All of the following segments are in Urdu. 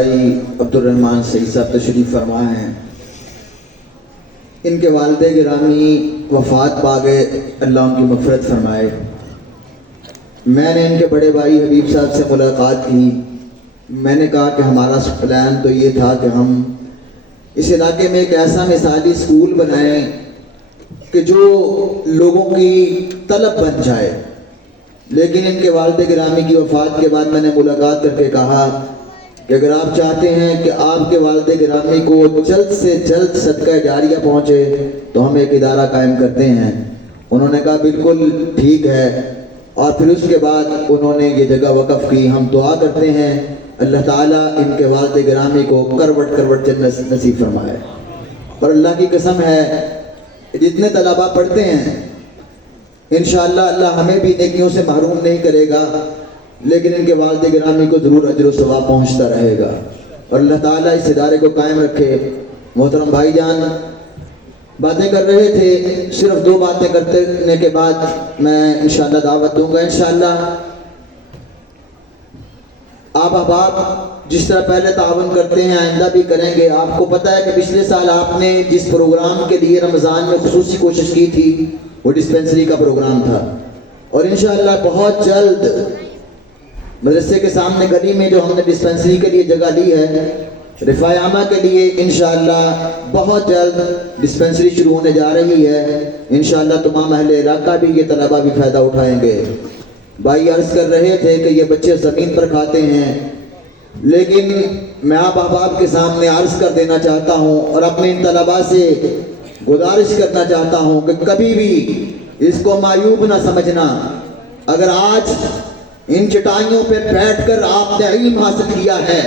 بھائی عبدالرحمن سعید صاحب تشریف فرما ہیں، ان کے والد گرامی وفات پا گئے، اللہ ان کی مغفرت فرمائے۔ میں نے ان کے بڑے بھائی حبیب صاحب سے ملاقات کی، میں نے کہا کہ ہمارا پلان تو یہ تھا کہ ہم اس علاقے میں ایک ایسا مثالی اسکول بنائیں کہ جو لوگوں کی طلب بن جائے، لیکن ان کے والد گرامی کی وفات کے بعد میں نے ملاقات کر کے کہا کہ اگر آپ چاہتے ہیں کہ آپ کے والد گرامی کو جلد سے جلد صدقہ جاریہ پہنچے تو ہم ایک ادارہ قائم کرتے ہیں۔ انہوں نے کہا بالکل ٹھیک ہے، اور پھر اس کے بعد انہوں نے یہ جگہ وقف کی۔ ہم دعا کرتے ہیں اللہ تعالیٰ ان کے والد گرامی کو کروٹ کروٹ جنت نصیب فرمائے، اور اللہ کی قسم ہے جتنے طلباء پڑھتے ہیں انشاءاللہ اللہ ہمیں بھی نیکیوں سے محروم نہیں کرے گا، لیکن ان کے والد گرامی کو ضرور اجر و ثواب پہنچتا رہے گا، اور اللہ تعالیٰ اس ادارے کو قائم رکھے۔ محترم بھائی جان باتیں کر رہے تھے، صرف 2 باتیں کرنے کے بعد میں انشاءاللہ دعوت دوں گا۔ انشاءاللہ آپ احباب جس طرح پہلے تعاون کرتے ہیں آئندہ بھی کریں گے۔ آپ کو پتہ ہے کہ پچھلے سال آپ نے جس پروگرام کے لیے رمضان میں خصوصی کوشش کی تھی وہ ڈسپنسری کا پروگرام تھا، اور انشاءاللہ بہت جلد مدرسے کے سامنے گلی میں جو ہم نے ڈسپنسری کے لیے جگہ لی ہے رفاع عامہ کے لیے، انشاءاللہ بہت جلد ڈسپنسری شروع ہونے جا رہی ہے۔ انشاءاللہ تمام اہل علاقہ بھی یہ طلباء بھی فائدہ اٹھائیں گے۔ بھائی عرض کر رہے تھے کہ یہ بچے زمین پر کھاتے ہیں، لیکن میں آپ احباب کے سامنے عرض کر دینا چاہتا ہوں اور اپنے ان طلباء سے گزارش کرنا چاہتا ہوں کہ کبھی بھی اس کو معیوب نہ سمجھنا۔ اگر آج ان چٹائیوں پہ بیٹھ کر آپ نے علم حاصل کیا ہے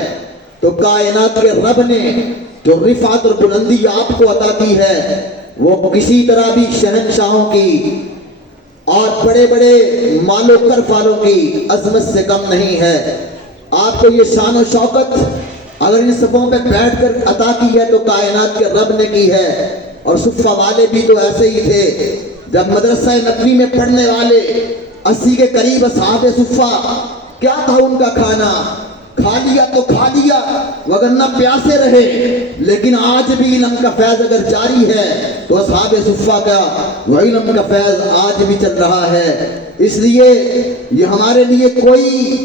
تو کائنات کے رب نے جو رفعت اور بلندی آپ کو عطا کی ہے وہ کسی طرح بھی شہنشاہوں کی اور بڑے بڑے مال و کرف والوں کی عظمت سے کم نہیں ہے۔ آپ کو یہ شان و شوکت اگر ان صفوں پہ بیٹھ کر عطا کی ہے تو کائنات کے رب نے کی ہے۔ اور صفہ والے بھی تو ایسے ہی تھے، جب مدرسہ نبوی میں پڑھنے والے 80 کے قریب اصحاب صفہ، کیا تھا ان کا کھانا؟ کھا لیا تو کھا لیا وگرنہ پیاسے رہے، لیکن آج بھی علم کا فیض اگر جاری ہے تو اصحاب صفہ کا وہ علم کا فیض آج بھی چل رہا ہے۔ اس لیے یہ ہمارے لیے کوئی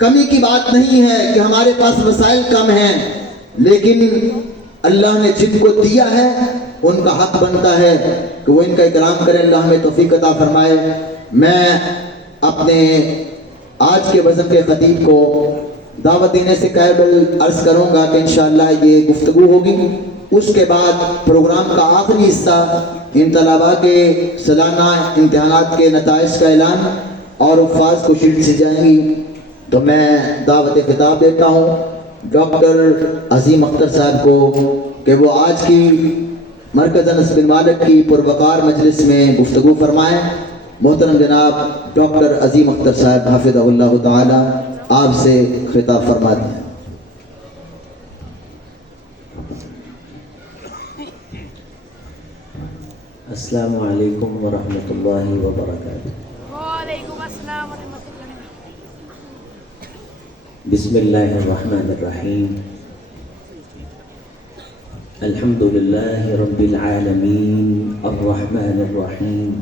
کمی کی بات نہیں ہے کہ ہمارے پاس وسائل کم ہیں، لیکن اللہ نے جن کو دیا ہے ان کا حق بنتا ہے کہ وہ ان کا اکرام کریں۔ اللہ ہمیں توفیق عطا فرمائے۔ میں اپنے آج کے وزن کے خطیب کو دعوت دینے سے قبل عرض کروں گا کہ انشاءاللہ یہ گفتگو ہوگی، اس کے بعد پروگرام کا آخری حصہ ان طلباء کے سالانہ امتحانات کے نتائج کا اعلان اور حفاظ کو شیٹ سی جائیں گی۔ تو میں دعوت خطاب دیتا ہوں ڈاکٹر عظیم اختر صاحب کو کہ وہ آج کی مرکز انس بن مالک کی پروقار مجلس میں گفتگو فرمائیں۔ محترم جناب ڈاکٹر عظیم اختر صاحب حافظہ اللہ تعالی آپ سے خطاب فرماتے ہیں۔ السلام علیکم ورحمۃ اللہ وبرکاتہ۔ وعلیکم السلام ورحمۃ اللہ۔ بسم اللہ الرحمن الرحیم۔ الحمد للہ رب العالمین الرحمن الرحیم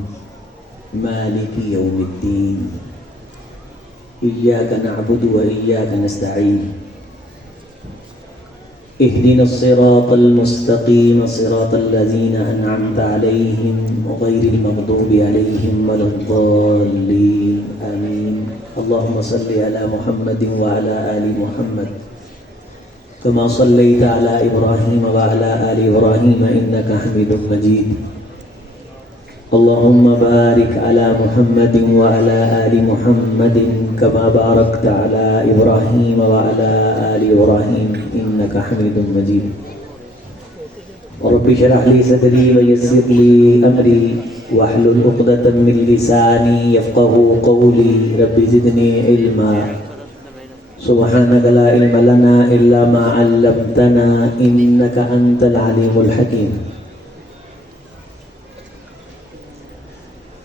مالک یوم الدین ایاک نعبد و ایاک نستعین اهدنا الصراط المستقیم صراط الذین انعمت علیہم غیر المغضوب علیہم ولا الضالین آمین۔ اللهم صل على محمد وعلى آل محمد كما صليت على إبراهيم وعلى آل إبراهيم إنك حميد مجيد۔ اللهم بارك على محمد وعلى آل محمد كما باركت على إبراهيم وعلى آل إبراهيم إنك حميد مجيد۔ رب اشرح لي صدري ويسر لي أمري واحلل عقدة من لساني يفقهوا قولي رب زدني علما سبحانك لا علم لنا إلا ما علمتنا إنك أنت العليم الحكيم۔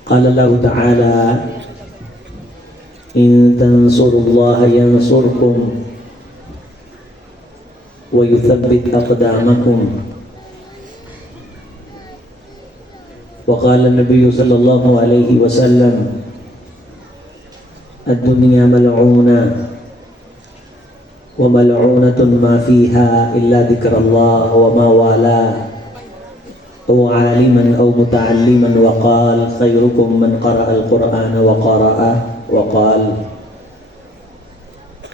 قال الله تعالى إن تنصروا الله ينصركم ويثبت أقدامكم. وقال النبي صلى الله عليه وسلم الدنيا ملعونة وملعونة ما فيها إلا ذكر الله وما والاه أو عالما أو متعلما. وقال خيركم من قرأ القرآن وقرأه. وقال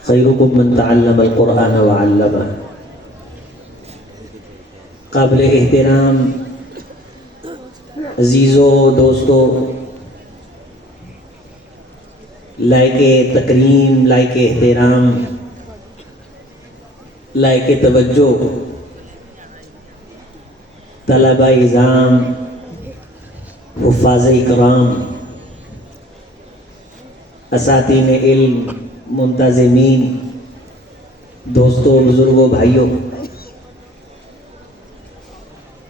خيركم من تعلم القرآن وعلمه. قابل احترام عزیزو دوستو، لائق تکریم، لائق احترام، لائق توجہ طلبہ اعظام، حفاظ اکرام، اساتذین علم، منتظمین، دوستوں، بزرگوں، بھائیوں،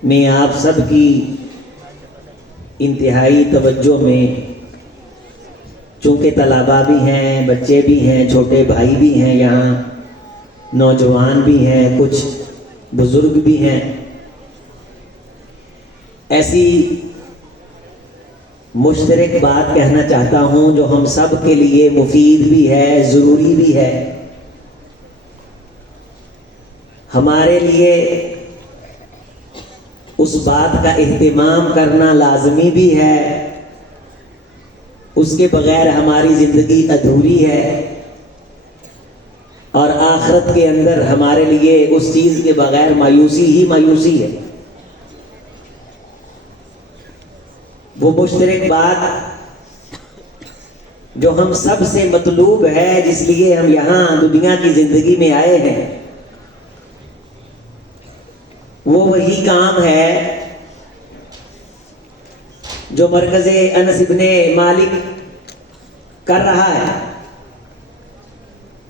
میں آپ سب کی انتہائی توجہ میں، چونکہ طلباء بھی ہیں، بچے بھی ہیں، چھوٹے بھائی بھی ہیں، یہاں نوجوان بھی ہیں، کچھ بزرگ بھی ہیں، ایسی مشترک بات کہنا چاہتا ہوں جو ہم سب کے لیے مفید بھی ہے، ضروری بھی ہے، ہمارے لیے اس بات کا اہتمام کرنا لازمی بھی ہے، اس کے بغیر ہماری زندگی ادھوری ہے، اور آخرت کے اندر ہمارے لیے اس چیز کے بغیر مایوسی ہی مایوسی ہے۔ وہ مشترک بات جو ہم سب سے مطلوب ہے، جس لیے ہم یہاں دنیا کی زندگی میں آئے ہیں، وہ وہی کام ہے جو مرکز انس ابن مالک کر رہا ہے۔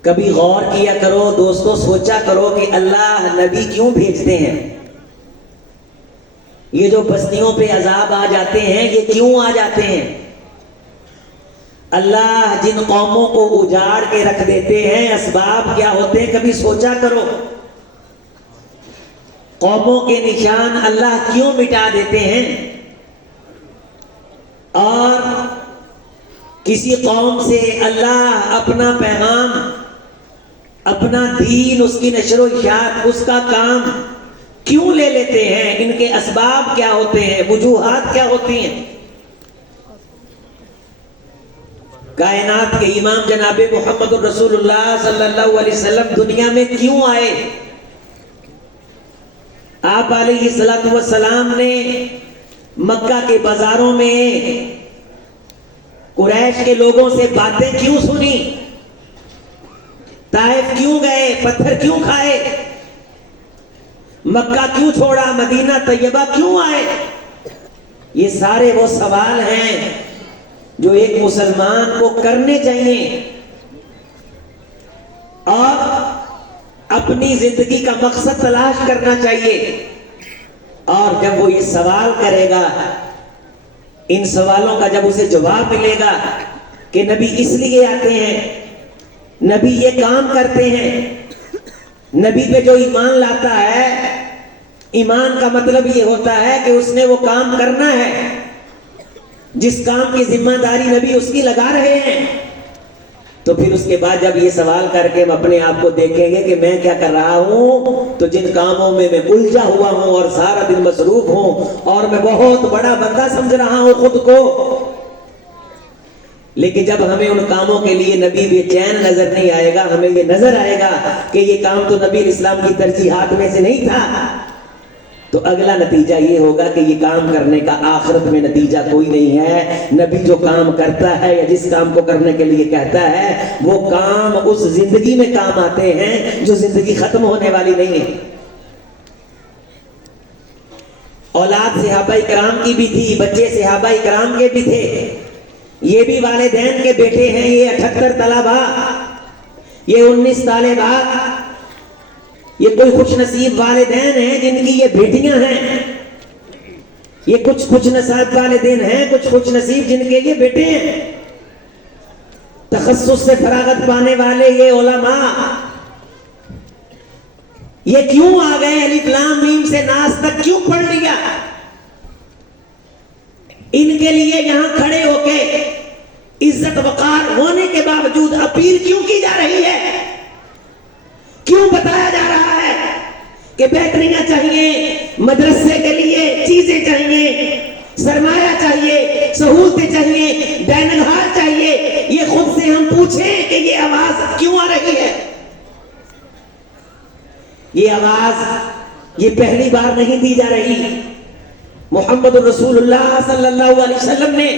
کبھی غور کیا کرو دوستو، سوچا کرو کہ اللہ نبی کیوں بھیجتے ہیں؟ یہ جو بستیوں پہ عذاب آ جاتے ہیں، یہ کیوں آ جاتے ہیں؟ اللہ جن قوموں کو اجاڑ کے رکھ دیتے ہیں، اسباب کیا ہوتے ہیں؟ کبھی سوچا کرو قوموں کے نشان اللہ کیوں مٹا دیتے ہیں؟ اور کسی قوم سے اللہ اپنا پیغام، اپنا دین، اس کی نشر و اشاعت، اس کا کام کیوں لے لیتے ہیں؟ ان کے اسباب کیا ہوتے ہیں؟ وجوہات کیا ہوتی ہیں؟ کائنات کے امام جناب محمد رسول اللہ صلی اللہ علیہ وسلم دنیا میں کیوں آئے؟ آپ علیہ السلام نے مکہ کے بازاروں میں قریش کے لوگوں سے باتیں کیوں سنی؟ طائف کیوں گئے؟ پتھر کیوں کھائے؟ مکہ کیوں چھوڑا؟ مدینہ طیبہ کیوں آئے؟ یہ سارے وہ سوال ہیں جو ایک مسلمان کو کرنے چاہیے، اور اپنی زندگی کا مقصد تلاش کرنا چاہیے۔ اور جب وہ یہ سوال کرے گا، ان سوالوں کا جب اسے جواب ملے گا کہ نبی اس لیے آتے ہیں، نبی یہ کام کرتے ہیں، نبی پہ جو ایمان لاتا ہے، ایمان کا مطلب یہ ہوتا ہے کہ اس نے وہ کام کرنا ہے جس کام کی ذمہ داری نبی اس کی لگا رہے ہیں۔ تو پھر اس کے بعد جب یہ سوال کر کے ہم اپنے آپ کو دیکھیں گے کہ میں کیا کر رہا ہوں، تو جن کاموں میں الجھا ہوا ہوں اور سارا دن مصروف ہوں اور میں بہت بڑا بندہ سمجھ رہا ہوں خود کو، لیکن جب ہمیں ان کاموں کے لیے نبی بے چین نظر نہیں آئے گا، ہمیں یہ نظر آئے گا کہ یہ کام تو نبی اسلام کی ترجیحات میں سے نہیں تھا، تو اگلا نتیجہ یہ ہوگا کہ یہ کام کرنے کا آخرت میں نتیجہ کوئی نہیں ہے۔ نبی جو کام کرتا ہے یا جس کام کو کرنے کے لیے کہتا ہے، وہ کام اس زندگی میں کام آتے ہیں جو زندگی ختم ہونے والی نہیں ہے۔ اولاد صحابہ کرام کی بھی تھی، بچے صحابہ کرام کے بھی تھے، یہ بھی والدین کے بیٹے ہیں، یہ 78 طلباء، یہ 19 طالبات، یہ کوئی خوش نصیب والدین ہیں جن کی یہ بیٹیاں ہیں، یہ کچھ خوش نصیب والدین ہیں، کچھ خوش نصیب جن کے یہ بیٹے ہیں، تخصص سے فراغت پانے والے یہ علماء، یہ کیوں آ گئے الف لام میم سے ناس تک کیوں پڑھ لیا؟ ان کے لیے یہاں کھڑے ہو کے عزت وقار ہونے کے باوجود اپیل کیوں کی جا رہی ہے؟ کیوں بتایا جا رہا ہے کہ بیٹریاں چاہیے، مدرسے کے لیے چیزیں چاہیے، سرمایہ چاہیے، سہولتیں چاہیے، ڈائننگ ہال چاہیے؟ یہ خود سے ہم پوچھیں کہ یہ آواز کیوں آ رہی ہے؟ یہ آواز یہ پہلی بار نہیں دی جا رہی۔ محمد رسول اللہ صلی اللہ علیہ وسلم نے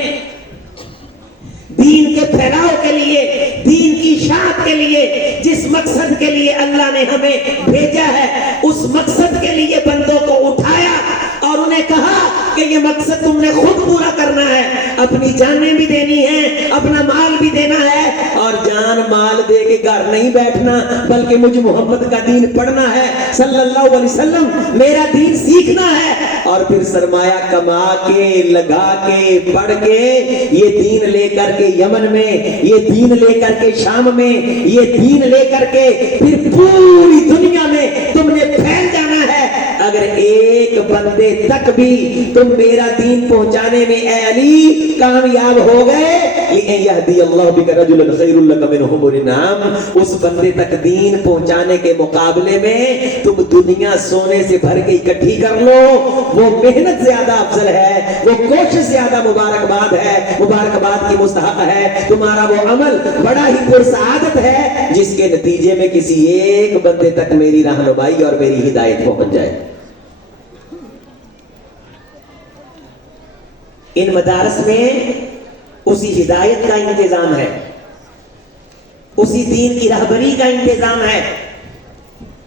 دین کے پھیلاؤ کے لیے، دین کی اشاعت کے لیے جس مقصد کے لیے اللہ نے ہمیں بھیجا ہے، اس مقصد کے لیے بندوں کو اٹھایا اور انہیں کہا کہ یہ مقصد تم نے خود پورا کرنا ہے، اپنی جانیں بھی دینی ہیں، اپنا مال بھی دینا ہے، اور جان مال دے کے گھر نہیں بیٹھنا بلکہ مجھ محمد کا دین پڑھنا ہے صلی اللہ علیہ وسلم، میرا دین سیکھنا ہے، اور پھر سرمایہ کما کے لگا کے پڑھ کے یہ دین لے کر کے یمن میں، یہ دین لے کر کے شام میں، یہ دین لے کر کے پھر پوری دنیا میں تم نے پھیل جانا ہے۔ اگر ایک بندے تک بھی تم میرا دین پہنچانے میں اے علی کامیاب ہو گئے، یہدی اللہ بک رجلا خیر لک من حمر النعام، اس بندے تک دین پہنچانے کے مقابلے میں تم دنیا سونے سے بھر کے اکٹھی کر لو، وہ محنت زیادہ افضل ہے، وہ کوشش زیادہ مبارکباد ہے، مبارکباد کی مستحق ہے، تمہارا وہ عمل بڑا ہی پرسعادت ہے جس کے نتیجے میں کسی ایک بندے تک میری رہنمائی اور میری ہدایت پہنچ جائے۔ ان مدارس میں اسی ہدایت کا انتظام ہے، اسی دین کی رہبری کا انتظام ہے۔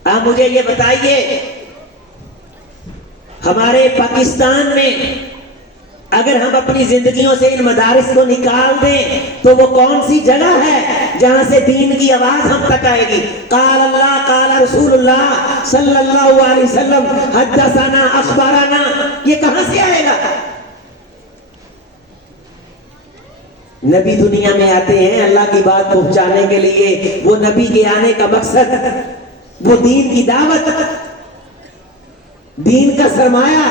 آپ مجھے یہ بتائیے، ہمارے پاکستان میں اگر ہم اپنی زندگیوں سے ان مدارس کو نکال دیں تو وہ کون سی جگہ ہے جہاں سے دین کی آواز ہم تک آئے گی؟ قال اللہ قال رسول اللہ صلی اللہ علیہ وسلم حدثنا اخبارنا، یہ کہاں سے آئے گا؟ نبی دنیا میں آتے ہیں اللہ کی بات پہنچانے کے لیے، وہ نبی کے آنے کا مقصد، وہ دین کی دعوت، دین کا سرمایہ،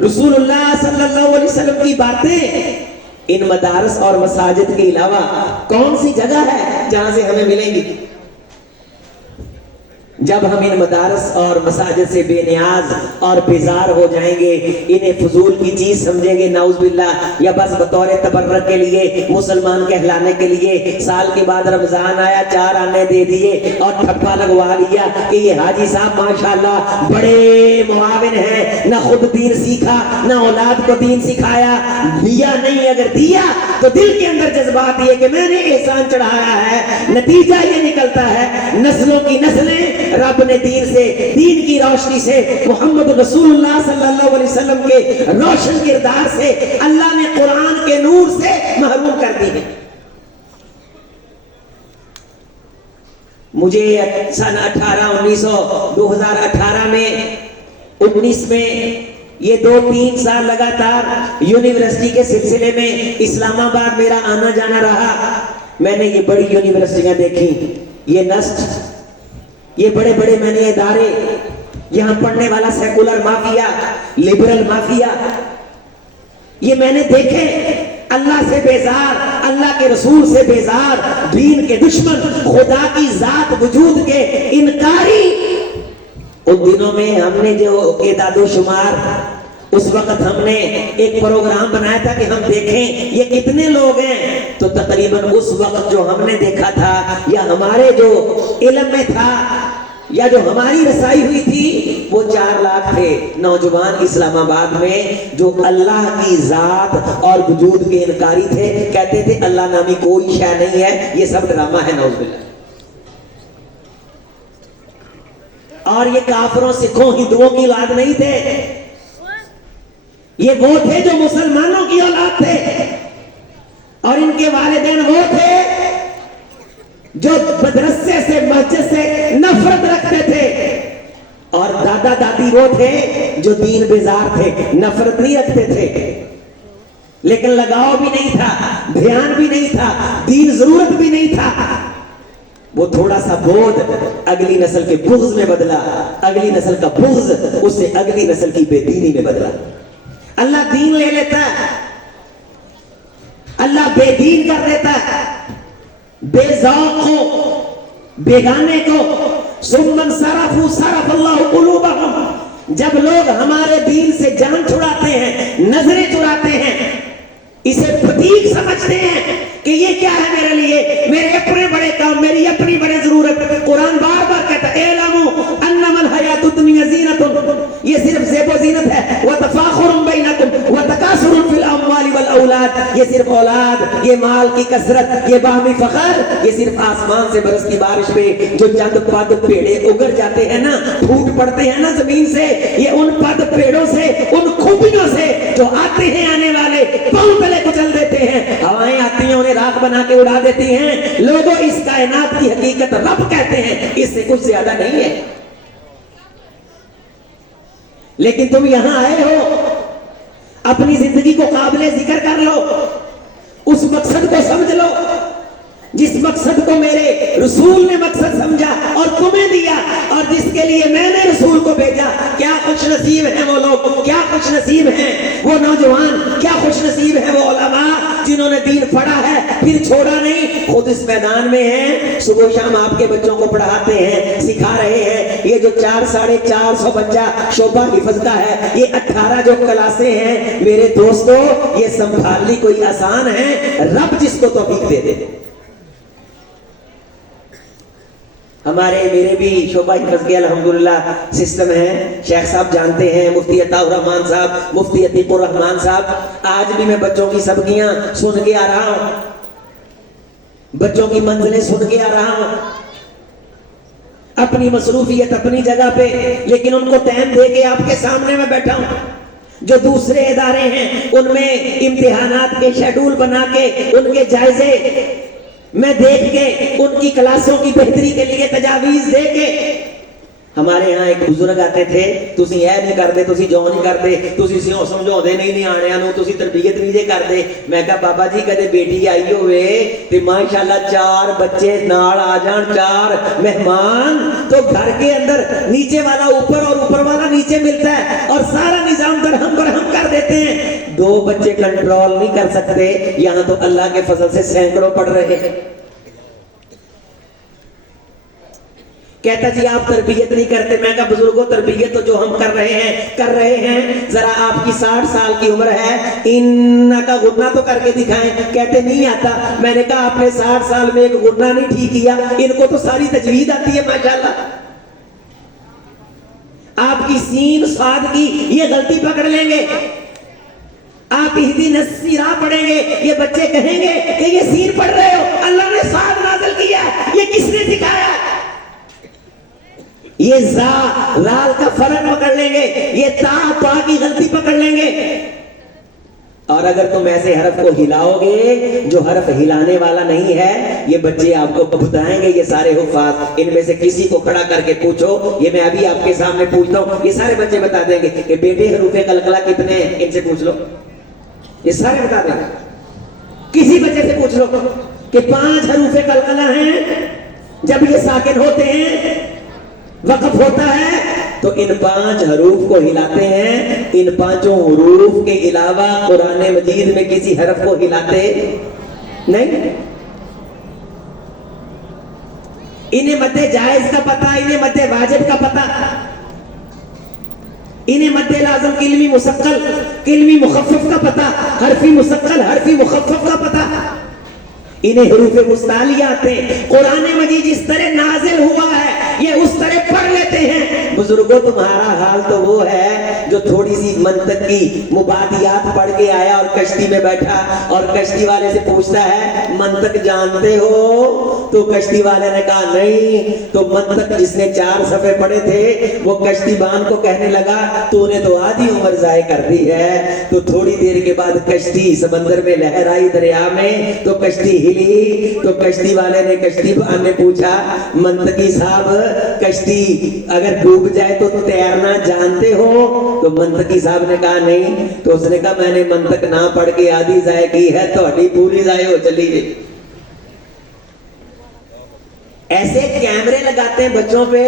رسول اللہ صلی اللہ علیہ وسلم کی باتیں ان مدارس اور مساجد کے علاوہ کون سی جگہ ہے جہاں سے ہمیں ملیں گی؟ جب ہم ان مدارس اور مساجد سے بے نیاز اور بیزار ہو جائیں گے، انہیں فضول کی چیز سمجھیں گے نعوذ باللہ، یا بس بطور تبرک کے لیے، مسلمان کہلانے کے لیے سال کے بعد رمضان آیا 4 آنے دے دیے اور ٹھپا لگوا لیا کہ یہ حاجی صاحب ماشاءاللہ بڑے معاون ہیں، نہ خود دین سیکھا نہ اولاد کو دین سکھایا، دیا نہیں، اگر دیا تو دل کے اندر جذبات یہ کہ میں نے احسان چڑھایا ہے، نتیجہ یہ نکلتا ہے نسلوں کی نسلیں رب نے دین سے، دین کی روشنی سے، محمد رسول اللہ صلی اللہ علیہ وسلم کے روشن کردار سے، اللہ نے قرآن کے نور سے محروم کر دی ہے۔ مجھے سن 2018 میں 19 میں یہ 2-3 سال لگاتار یونیورسٹی کے سلسلے میں اسلام آباد میرا آنا جانا رہا۔ میں نے یہ بڑی یونیورسٹیاں دیکھی، یہ نسٹ، یہ بڑے بڑے میں نے ادارے، یہاں پڑھنے والا سیکولر مافیا، لبرل مافیا، یہ میں نے دیکھے۔ اللہ سے بیزار، اللہ کے رسول سے بیزار، دین کے دشمن، خدا کی ذات وجود کے انکاری۔ ان دنوں میں ہم نے جو اعداد و شمار، اس وقت ہم نے ایک پروگرام بنایا تھا کہ ہم دیکھیں یہ کتنے لوگ ہیں، تو تقریباً اس وقت جو ہم نے دیکھا تھا یا ہمارے جو علم میں تھا یا جو ہماری رسائی ہوئی تھی وہ 4 لاکھ تھے نوجوان اسلام آباد میں جو اللہ کی ذات اور وجود کے انکاری تھے، کہتے تھے اللہ نامی کوئی شے نہیں ہے، یہ سب ڈرامہ ہے نعوذ باللہ۔ اور یہ کافروں سکھوں ہندوؤں کی اولاد نہیں تھے، یہ وہ تھے جو مسلمانوں کی اولاد تھے، اور ان کے والدین وہ تھے جو مدرسے سے، مسجد سے نفرت رکھتے تھے، اور دادا دادی وہ تھے جو دین بیزار تھے، نفرت نہیں رکھتے تھے، لیکن لگاؤ بھی نہیں تھا، دھیان بھی نہیں تھا، دین ضرورت بھی نہیں تھا۔ وہ تھوڑا سا بودھ اگلی نسل کے بغض میں بدلا، اگلی نسل کا بغض اس سے اگلی نسل کی بے دینی میں بدلا۔ اللہ دین لے لیتا ہے، اللہ بے دین کر دیتا ہے، بے ذوق کو، بیگانے کو۔ ثم انصرفوا صرف اللہ قلوبہم، جب لوگ ہمارے دین سے جان چھڑاتے ہیں، نظریں چراتے ہیں، اسے فتیق سمجھتے ہیں کہ یہ کیا ہے میرے لیے، میرے اپنے بڑے کام، میری اپنی بڑے ضرورت۔ قرآن بار بار کہتا ہے اعلموا انما الحیات الدنیا زینت، یہ صرف زیب و زینت ہے، وتفاخر بینکم وتکاثر فی الاموال والاولاد، یہ صرف اولاد، یہ مال کی کثرت، یہ باہمی فخر، یہ صرف آسمان سے برستی بارش پہ جو چند پد پیڑے اگر جاتے ہیں نا، پھوٹ پڑتے ہیں نا زمین سے، یہ ان پد پیڑوں سے، ان خوبیوں سے جو آتے ہیں آنے والے پاؤں تلے کچل دیتے ہیں، ہوائیں آتی ہیں انہیں راکھ بنا کے اڑا دیتی ہیں۔ لوگوں اس کائنات کی حقیقت رب کہتے ہیں، اس سے کچھ زیادہ نہیں ہے۔ لیکن تم یہاں آئے ہو، اپنی زندگی کو قابل ذکر کر لو، اس مقصد کو سمجھ لو جس مقصد کو میرے رسول نے مقصد سمجھا اور تمہیں دیا، اور جس کے لیے میں نے رسول کو بھیجا۔ کیا خوش نصیب ہیں وہ لوگ، کیا خوش نصیب ہیں وہ نوجوان، کیا خوش نصیب ہیں وہ علماء جنہوں نے دین پڑھا ہے پھر چھوڑا نہیں، خود اس میدان میں ہیں، صبح و شام آپ کے بچوں کو پڑھاتے ہیں، سکھا رہے ہیں۔ یہ جو 400-450 بچہ شعبہ حفظ کا ہے، یہ 18 جو کلاسیں ہیں میرے دوستو، یہ سنبھالنی کوئی آسان ہے؟ رب جس کو توفیق دے دے۔ ہمارے میرے بھی شعبہ حفظ کے الحمدللہ سسٹم ہے، شیخ صاحب جانتے ہیں، مفتی عطا الرحمان صاحب، مفتی عتیق الرحمان صاحب۔ آج بھی میں بچوں کی سبقیاں سن کے آ رہا ہوں، بچوں کی منزلیں سن کے آ رہا ہوں، اپنی مصروفیت اپنی جگہ پہ، لیکن ان کو ٹائم دے کے آپ کے سامنے میں بیٹھا ہوں۔ جو دوسرے ادارے ہیں ان میں امتحانات کے شیڈول بنا کے، ان کے جائزے میں دیکھ کے، ان کی کلاسوں کی بہتری کے لیے تجاویز دے کے۔ ہمارے ہاں ایک بزرگ آتے تھے، تسی اے نہیں کردے، تسی جو نہیں کردے، تسی سیوں سمجھو دے نہیں آنیاں نو، تسی تربیت نہیں جے کردے۔ میں کہا بابا جی کدے بیٹی آئی ہوئے تے ماشاءاللہ 4 بچے نال آ جان، 4 مہمان، تو گھر کے اندر نیچے والا اوپر اور اوپر والا نیچے ملتا ہے، اور سارا نظام درہم برہم کر دیتے ہیں۔ 2 بچے کنٹرول نہیں کر سکتے، یہاں تو اللہ کے فضل سے سینکڑوں پڑھ رہے ہیں۔ کہتا جی آپ تربیت نہیں کرتے۔ میں کہا بزرگوں تربیت تو جو ہم کر رہے ہیں، ذرا آپ کی 60 سال کی عمر ہے، ان کا غنہ تو کر کے دکھائیں۔ کہتے نہیں آتا۔ میں نے کہا آپ نے 60 سال میں ایک غنہ نہیں ٹھیک کیا، ان کو تو ساری تجوید آتی ہے ماشاءاللہ۔ آپ کی سین صاد کی یہ غلطی پکڑ لیں گے، آپ اہدینا الصراط پڑھیں گے، یہ بچے کہیں گے کہ یہ سین پڑھ رہے ہو، اللہ نے صاد نازل کیا، یہ کس نے سکھایا؟ یہ زا لال کا فرق پکڑ لیں گے، یہ تا پا کی غلطی پکڑ لیں گے۔ اور اگر تم ایسے حرف کو ہلاؤ گے جو حرف ہلانے والا نہیں ہے، یہ بچے آپ کو بتائیں گے، یہ سارے حفاظ، ان میں سے کسی کو کھڑا کر کے پوچھو، یہ میں ابھی آپ کے سامنے پوچھتا ہوں، یہ سارے بچے بتا دیں گے کہ بیٹے حروف قلقلہ کتنے ہیں، ان سے پوچھ لو، یہ سارے بتا دیں گے۔ کسی بچے سے پوچھ لو کہ 5 حروف قلقلہ ہیں، جب یہ ساکن ہوتے ہیں، وقف ہوتا ہے، تو ان 5 حروف کو ہلاتے ہیں۔ ان 5 حروف کے علاوہ قرآن مجید میں کسی حرف کو ہلاتے نہیں۔ انہیں مد جائز کا پتہ، انہیں مد واجب کا پتہ، انہیں مد لازم کلمی مسقل کلمی مخفف کا پتہ، حرفی مسقل حرفی مخفف کا پتہ، انہیں حروف مستعلیہ آتے ہیں۔ قرآن مجید جس طرح نازل ہوا ہے یہ اس طرح پڑھ لیتے ہیں۔ بزرگوں تمہارا حال تو وہ ہے جو تھوڑی سی منطق کی مبادیات پڑھ کے آیا اور کشتی میں بیٹھا اور کشتی والے سے پوچھتا ہے منطق جانتے ہو؟ تو کشتی والے نے کہا نہیں۔ تو منطق جس نے 4 صفحے پڑھے تھے وہ کشتی بان کو کہنے لگا تو نے تو آدھی عمر ضائع کر دی ہے۔ تو تھوڑی دیر کے بعد کشتی سمندر میں لہر آئی، دریا میں، تو کشتی ہلی۔ تو کشتی والے نے کشتی بان نے پوچھا منطقی صاحب کشتی اگر ڈوب جائے تو تیرنا جانتے ہو؟ تو منطقی صاحب نے کہا نہیں۔ تو اس نے کہا میں نے منطق نہ پڑھ کے آدھی ضائع کی ہے، تو پوری ضائع ہو چلی گئی۔ ایسے کیمرے لگاتے ہیں بچوں پہ.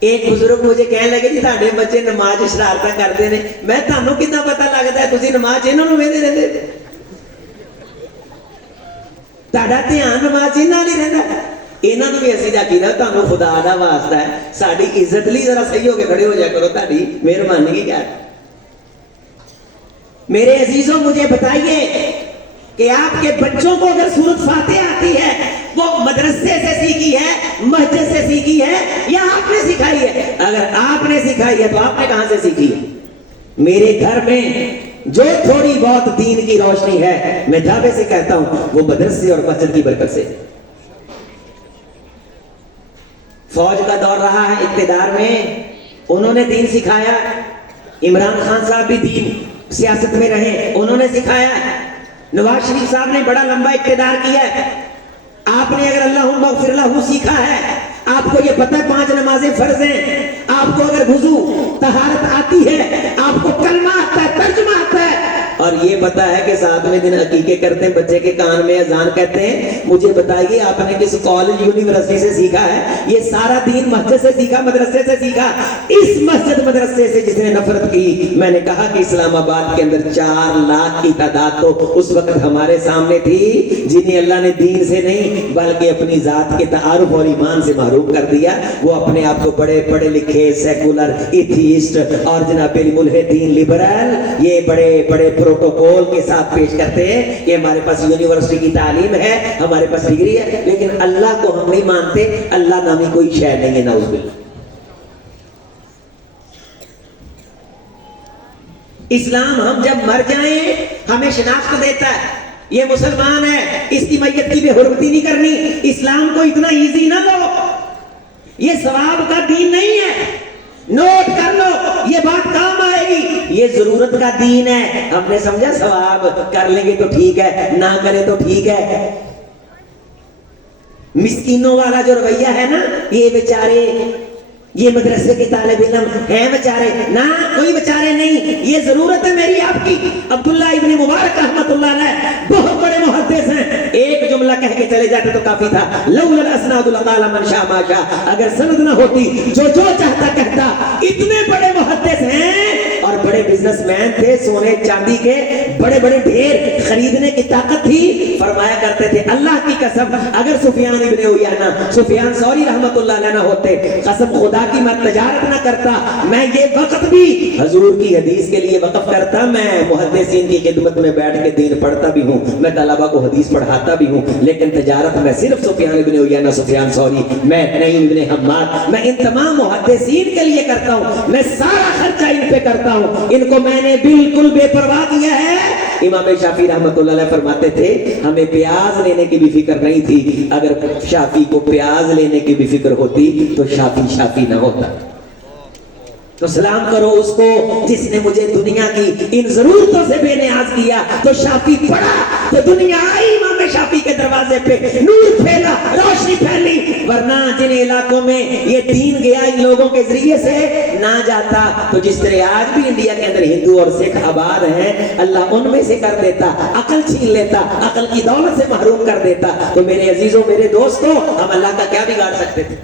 ایک بزرگ مجھے کہنے لگے جی تھاڈے بچے نماز شرارتاں کرتے ہیں. میں تھانوں کتنا پتہ لگتا ہے تسی نماز انہاں نوں ویندے رہندے. تہاڈا دھیان نماز انہاں نہیں رہندا. انہاں نوں بھی اسی دا کیدا تانوں خدا دا واسطہ ہے ساڈی عزت لئی ذرا صحیح ہو کے کھڑے ہو جایا کرو. تہاڈی مہربانی کی کیا ہے. میرے عزیزوں مجھے بتائیے کہ آپ کے بچوں کو اگر سورۃ فاتحہ آتی ہے وہ مدرسے سے سیکھی ہے, مسجد سے سیکھی ہے, یا آپ نے سکھائی ہے؟ اگر آپ نے سکھائی ہے تو آپ نے کہاں سے سیکھی ہے؟ میرے گھر میں جو تھوڑی بہت دین کی روشنی ہے میں دعوے سے کہتا ہوں وہ مدرسے اور مسجد کی برکت سے. فوج کا دور رہا ہے اقتدار میں, انہوں نے دین سکھایا. عمران خان صاحب بھی دین سیاست میں رہے, انہوں نے سکھایا. نواز شریف صاحب نے بڑا لمبا اقتدار کیا ہے. آپ نے اگر اللہم اغفر لہ سیکھا ہے, آپ کو یہ پتہ 5 نمازیں فرض ہیں, آپ کو اگر وضو طہارت آتی ہے, آپ کو کلمہ آتا ہے, ترجمہ آتا ہے, اور یہ پتا ہے کہ 7ویں دن عقیقے کرتے ہیں, بچے کے کان میں اذان کہتے ہیں. مجھے بتائیے آپ نے کس کالج یونیورسٹی سے سیکھا ہے؟ یہ سارا دین مسجد سے سیکھا, مدرسے سے سیکھا. اس مسجد مدرسے سے جس نے نفرت کی, میں نے کہا کہ اسلام آباد کے اندر 4 لاکھ کی تعداد تو اس وقت ہمارے سامنے تھی جنہیں اللہ نے دین سے نہیں بلکہ اپنی ذات کے تعارف اور ایمان سے محروم کر دیا. وہ اپنے آپ کو بڑے پڑھے لکھے, سیکولر, ایتھیسٹ اور جناب ملحدین, لبرل, یہ بڑے بڑے پروٹوکول کے ساتھ پیش کرتے ہیں کہ ہمارے پاس یونیورسٹی کی تعلیم ہے, ہمارے پاس ڈگری ہے, لیکن اللہ کو ہم نہیں مانتے. اللہ نامی کوئی شے نہیں ہے, نعوذ باللہ. اسلام ہم جب مر جائیں ہمیں شناخت دیتا ہے, یہ مسلمان ہے, اس کی میت کی بے حرمتی نہیں کرنی. اسلام کو اتنا ایزی نہ لو, یہ ثواب کا دین نہیں ہے. نوٹ کر لو, یہ بات کام آئے گی. یہ ضرورت کا دین ہے. ہم نے سمجھا ثواب کر لیں گے تو ٹھیک ہے, نہ کرے تو ٹھیک ہے. مسکینوں والا جو رویہ ہے نا, یہ بیچارے, یہ مدرسے کے طالب علم ہیں بیچارے, نہ کوئی بیچارے نہیں. یہ ضرورت ہے میری آپ کی. عبداللہ ابن مبارک رحمت اللہ علیہ بہت بڑے محدث ہیں. ایک جملہ کہہ کے چلے جاتے تو کافی تھا, لولا الاسناد لقال من شاء ما شاء. اگر سند نہ ہوتی جو چاہتا کہتا. اتنے بڑے محدث ہیں اور بڑے بزنس مین تھے, سونے چاندی کے بڑے بڑے ڈھیر خریدنے کی طاقت تھی. فرمایا کرتے تھے اللہ کی قسم اگر سفیان ابن عیینہ, سفیان ثوری رحمت اللہ علیہ نہ ہوتے, قسم خدا کی میں تجارت نہ کرتا, میں یہ وقت بھی حضور کی حدیث کے لیے وقف کرتا. میں محدثین کی خدمت میں بیٹھ کے دین پڑھتا بھی ہوں, میں طلبہ کو حدیث پڑھاتا بھی ہوں, لیکن تجارت میں صرف سفیان ابن عیینہ, سفیان ثوری, میں نعیم ابن حماد, میں ان تمام محدثین کے لیے کرتا ہوں. میں سارا خرچہ ان پہ کرتا ہوں. ان کو میں نے بالکل بے پرواہ کیا ہے. امام شافعی رحمت اللہ علیہ فرماتے تھے ہمیں پیاز لینے کی بھی فکر نہیں تھی. اگر شافعی کو پیاز لینے کی بھی فکر ہوتی تو شافعی نہ ہوتا. تو سلام کرو اس کو جس نے مجھے دنیا کی ان ضرورتوں سے بے نیاز کیا. تو شافعی پڑھا تو دنیا آئی امام شافعی کے دروازے پہ, نور پھیلا, روشنی پھیلی. ورنہ جن علاقوں میں یہ دین گیا ان لوگوں کے ذریعے سے نہ جاتا, تو جس طرح آج بھی انڈیا کے اندر ہندو اور سکھ آباد ہیں, اللہ ان میں سے کر دیتا, عقل چھین لیتا, عقل کی دولت سے محروم کر دیتا. تو میرے عزیزوں, میرے دوستوں, ہم اللہ کا کیا بگاڑ سکتے تھے؟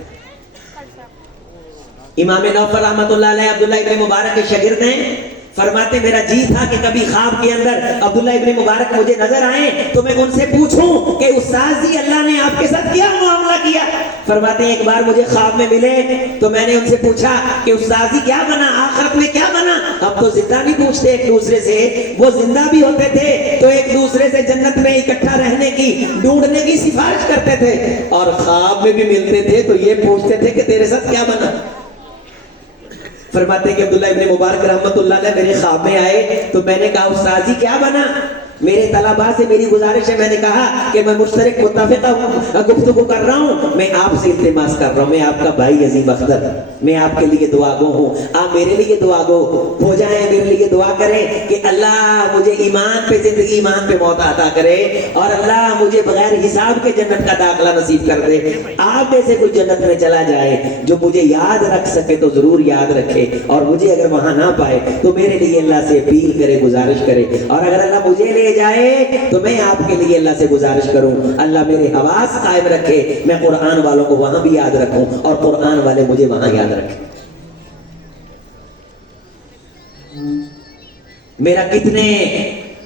امام نوفل رحمت اللہ علیہ عبداللہ ابن مبارک کے شاگرد ہیں. فرماتے میرا جی تھا کہ کبھی خواب کے اندر عبداللہ ابن مبارک مجھے نظر آئیں تو میں ان سے پوچھوں کہ استاد جی اللہ نے آپ کے ساتھ کیا معاملہ کیا. فرماتے ایک بار مجھے خواب میں ملے تو میں نے ان سے پوچھا کہ استاد جی کیا بنا, آخرت میں کیا بنا؟ ہم تو زندہ نہیں پوچھتے ایک دوسرے سے, وہ زندہ بھی ہوتے تھے تو ایک دوسرے سے جنت میں اکٹھا رہنے کی, ڈھونڈنے کی سفارش کرتے تھے, اور خواب میں بھی ملتے تھے تو یہ پوچھتے تھے کہ تیرے ساتھ کیا بنا. فرماتے کہ عبداللہ ابن مبارک رحمت اللہ علیہ میرے خواب میں آئے تو میں نے کہا استاد جی کیا بنا؟ میرے طلباء سے میری گزارش ہے, میں نے کہا کہ میں مشترک متفقہ گفتگو کر رہا ہوں, میں آپ سے التماس کر رہا ہوں, میں آپ کا بھائی عظیم اختر, میں آپ کے لیے دعا گو ہوں, آپ میرے لیے دعا گو ہو جائیں, میرے لیے دعا کریں کہ اللہ مجھے ایمان پہ زندگی, ایمان پہ موت عطا کرے, اور اللہ مجھے بغیر حساب کے جنت کا داخلہ نصیب کر دے. آپ میں سے کوئی جنت میں چلا جائے جو مجھے یاد رکھ سکے تو ضرور یاد رکھے, اور مجھے اگر وہاں نہ پائے تو میرے لیے اللہ سے اپیل کرے, گزارش کرے, اور اگر اللہ مجھے لے لے جائے تو میں آپ کے لیے اللہ سے گزارش کروں اللہ میرے حواس قائم رکھے، میں قرآن والوں کو وہاں بھی یاد رکھوں اور قرآن والے مجھے وہاں یاد رکھیں۔ میرا کتنے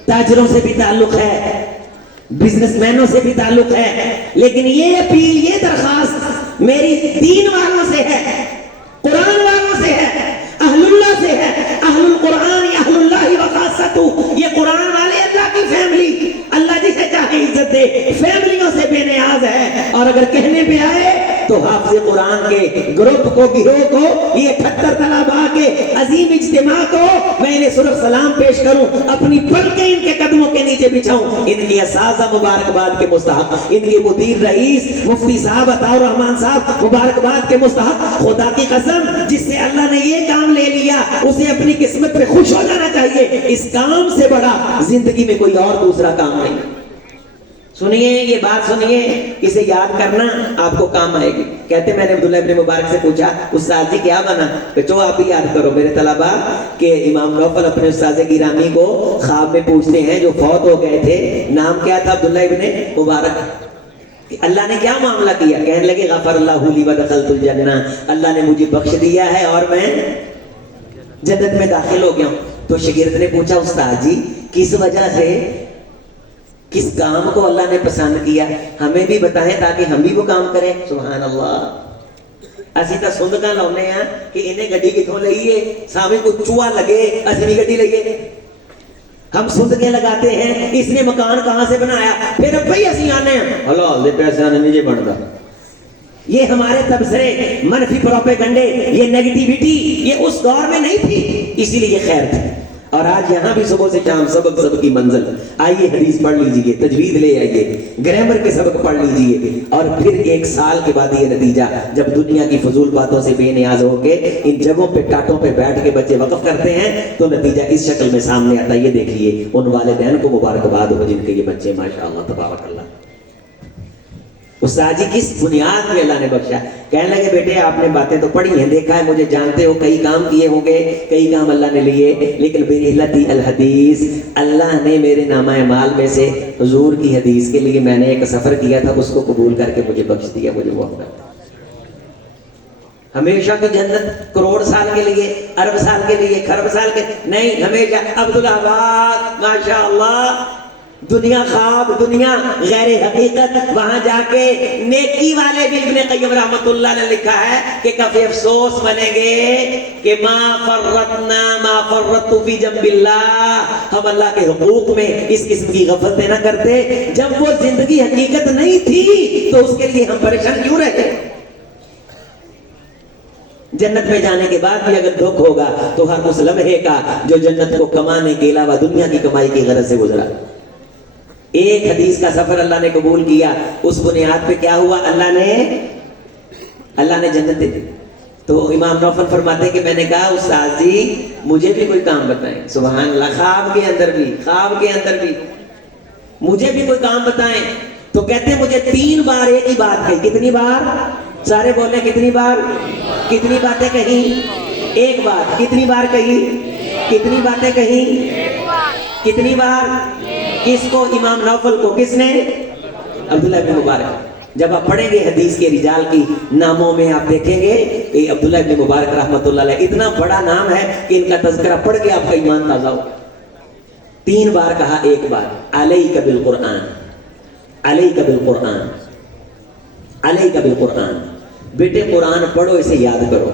تاجروں سے بھی تعلق ہے، بزنس مینوں سے بھی تعلق ہے، لیکن یہ اپیل، یہ درخواست میری دین والوں سے ہے، قرآن والوں سے ہے، اہل اللہ سے ہے۔ اہل القرآن اہل اللہ وخاصتہ، یہ قرآن والے اللہ کی فیملی، اللہ جسے چاہے عزت دے، فیملیوں سے بے نیاز ہے۔ اور اگر کہنے پہ آئے تو حافظ قرآن کے گروپ کو، گروہ کو، یہ 78 طلباء کے عظیم اجتماع کو میں انہیں صرف سلام پیش کروں، اپنی پلکیں ان کے قدموں کے نیچے بچھاؤں، ان کی اساتذہ مبارکباد کے مستحق، ان کے مدیر رئیس مفتی صاحب عطاء الرحمان صاحب مبارکباد کے مستحق۔ خدا کی قسم جس سے اللہ نے یہ کام لے لیا اسے اپنی قسمت پہ خوش ہو جانا چاہیے، اس کام سے بڑا زندگی میں کوئی اور دوسرا کام نہیں۔ سنیے یہ بات، سنیے، اسے یاد کرنا آپ کو کام آئے گی۔ کہتے میں نے عبداللہ ابن مبارک سے پوچھا استاد جی کیا بنا؟ کہ چو آپ بھی یاد کرو میرے طلبہ کہ امام نوفل اپنے استاد گرامی کو خواب میں پوچھتے ہیں جو فوت ہو گئے تھے، نام کیا تھا عبداللہ ابن مبارک، اللہ نے کیا معاملہ کیا؟ کہنے لگے غفر اللہ لی ودخلت الجنہ، اللہ نے مجھے بخش دیا ہے اور میں جنت میں داخل ہو گیا ہوں۔ تو شاگرد نے پوچھا استاد جی کس وجہ سے، کس کام کو اللہ نے پسند کیا، ہمیں بھی بتائیں تاکہ ہم بھی وہ کام کریں۔ سبحان اللہ، اسی تا سندگاں لاؤنے ہیں کہ انہیں گڈی کتھوں لئیے، سامنے کو چوہا لگے اسی بھی گڈی لئیے، ہم سندگیں لگاتے ہیں اس نے مکان کہاں سے بنایا، پھر اب بھئی اسی آنے ہیں اللہ دے پیسے آنے نہیں بڑھتا۔ یہ ہمارے تبصرے، منفی پروپیگنڈے، یہ نیگیٹیوٹی یہ اس دور میں نہیں تھی، اسی لیے یہ خیر تھی۔ اور آج یہاں بھی صبح سے شام سبق کی منزل، آئیے حدیث پڑھ لیجئے، تجوید لے آئیے، گرامر کے سبق پڑھ لیجئے، اور پھر 1 سال کے بعد یہ نتیجہ جب دنیا کی فضول باتوں سے بے نیاز ہو کے ان جگہوں پہ ٹاٹوں پہ بیٹھ کے بچے وقف کرتے ہیں تو نتیجہ اس شکل میں سامنے آتا ہے۔ یہ دیکھیے ان والدین کو مبارکباد ہو جن کے یہ بچے ماشاءاللہ تبارک اللہ۔ استاد جی کس بنیاد میں اللہ نے بخشا؟ کہنے لگے بیٹے آپ نے باتیں تو پڑھی ہیں، دیکھا ہے، مجھے جانتے ہو، کئی کام کیے ہوں گے، کئی کام اللہ نے لیے، لیکن برحلتی الحدیث اللہ نے میرے نامہ اعمال میں سے حضور کی حدیث کے لیے میں نے ایک سفر کیا تھا، اس کو قبول کر کے مجھے بخش دیا، مجھے وہ اپنا ہمیشہ کی جنت کروڑ سال کے لیے، ارب سال کے لیے، خرب سال کے نہیں، ہمیشہ عبدالآباد ماشاءاللہ، دنیا خواب، دنیا غیر حقیقت، وہاں جا کے نیکی والے بھی ابن قیم رحمت اللہ نے لکھا ہے کہ کافی افسوس بنیں گے کہ ما فرطت فی جنب اللہ، ہم اللہ کے حقوق میں اس قسم کی غفلتیں نہ کرتے، جب وہ زندگی حقیقت نہیں تھی تو اس کے لیے ہم پریشان کیوں رہتے؟ جنت میں جانے کے بعد بھی اگر دکھ ہوگا تو ہر اس لمحے کا جو جنت کو کمانے کے علاوہ دنیا کی کمائی کی غرض سے گزرا۔ ایک حدیث کا سفر اللہ نے قبول کیا، اس بنیاد پہ کیا ہوا، اللہ نے جنت دے دی۔ تو امام نوفل فرماتے کہ میں نے کہا استاد جی مجھے بھی کوئی کام بتائیں، سبحان اللہ، خواب کے اندر بھی مجھے بھی کوئی کام بتائیں۔ تو کہتے ہیں مجھے 3 بار ایک ہی بات کہی۔ کتنی بار؟ سارے بولے کتنی بار؟ کتنی باتیں کہیں؟ ایک بار۔ کتنی بار کہی؟ کتنی باتیں کہیں؟ کتنی بار؟ کس کو؟ امام نوفل کو۔ کس نے؟ عبداللہ ابن مبارک۔ جب آپ پڑھیں گے حدیث کے رجال کی ناموں میں آپ دیکھیں گے کہ عبداللہ ابن مبارک رحمۃ اللہ علیہ اتنا بڑا نام ہے کہ ان کا تذکرہ پڑھ کے آپ کا ایمان تازہ ہو۔ 3 بار کہا، ایک بار علیک بالقرآن، علیک بالقرآن، علیک بالقرآن، بیٹے قرآن پڑھو، اسے یاد کرو،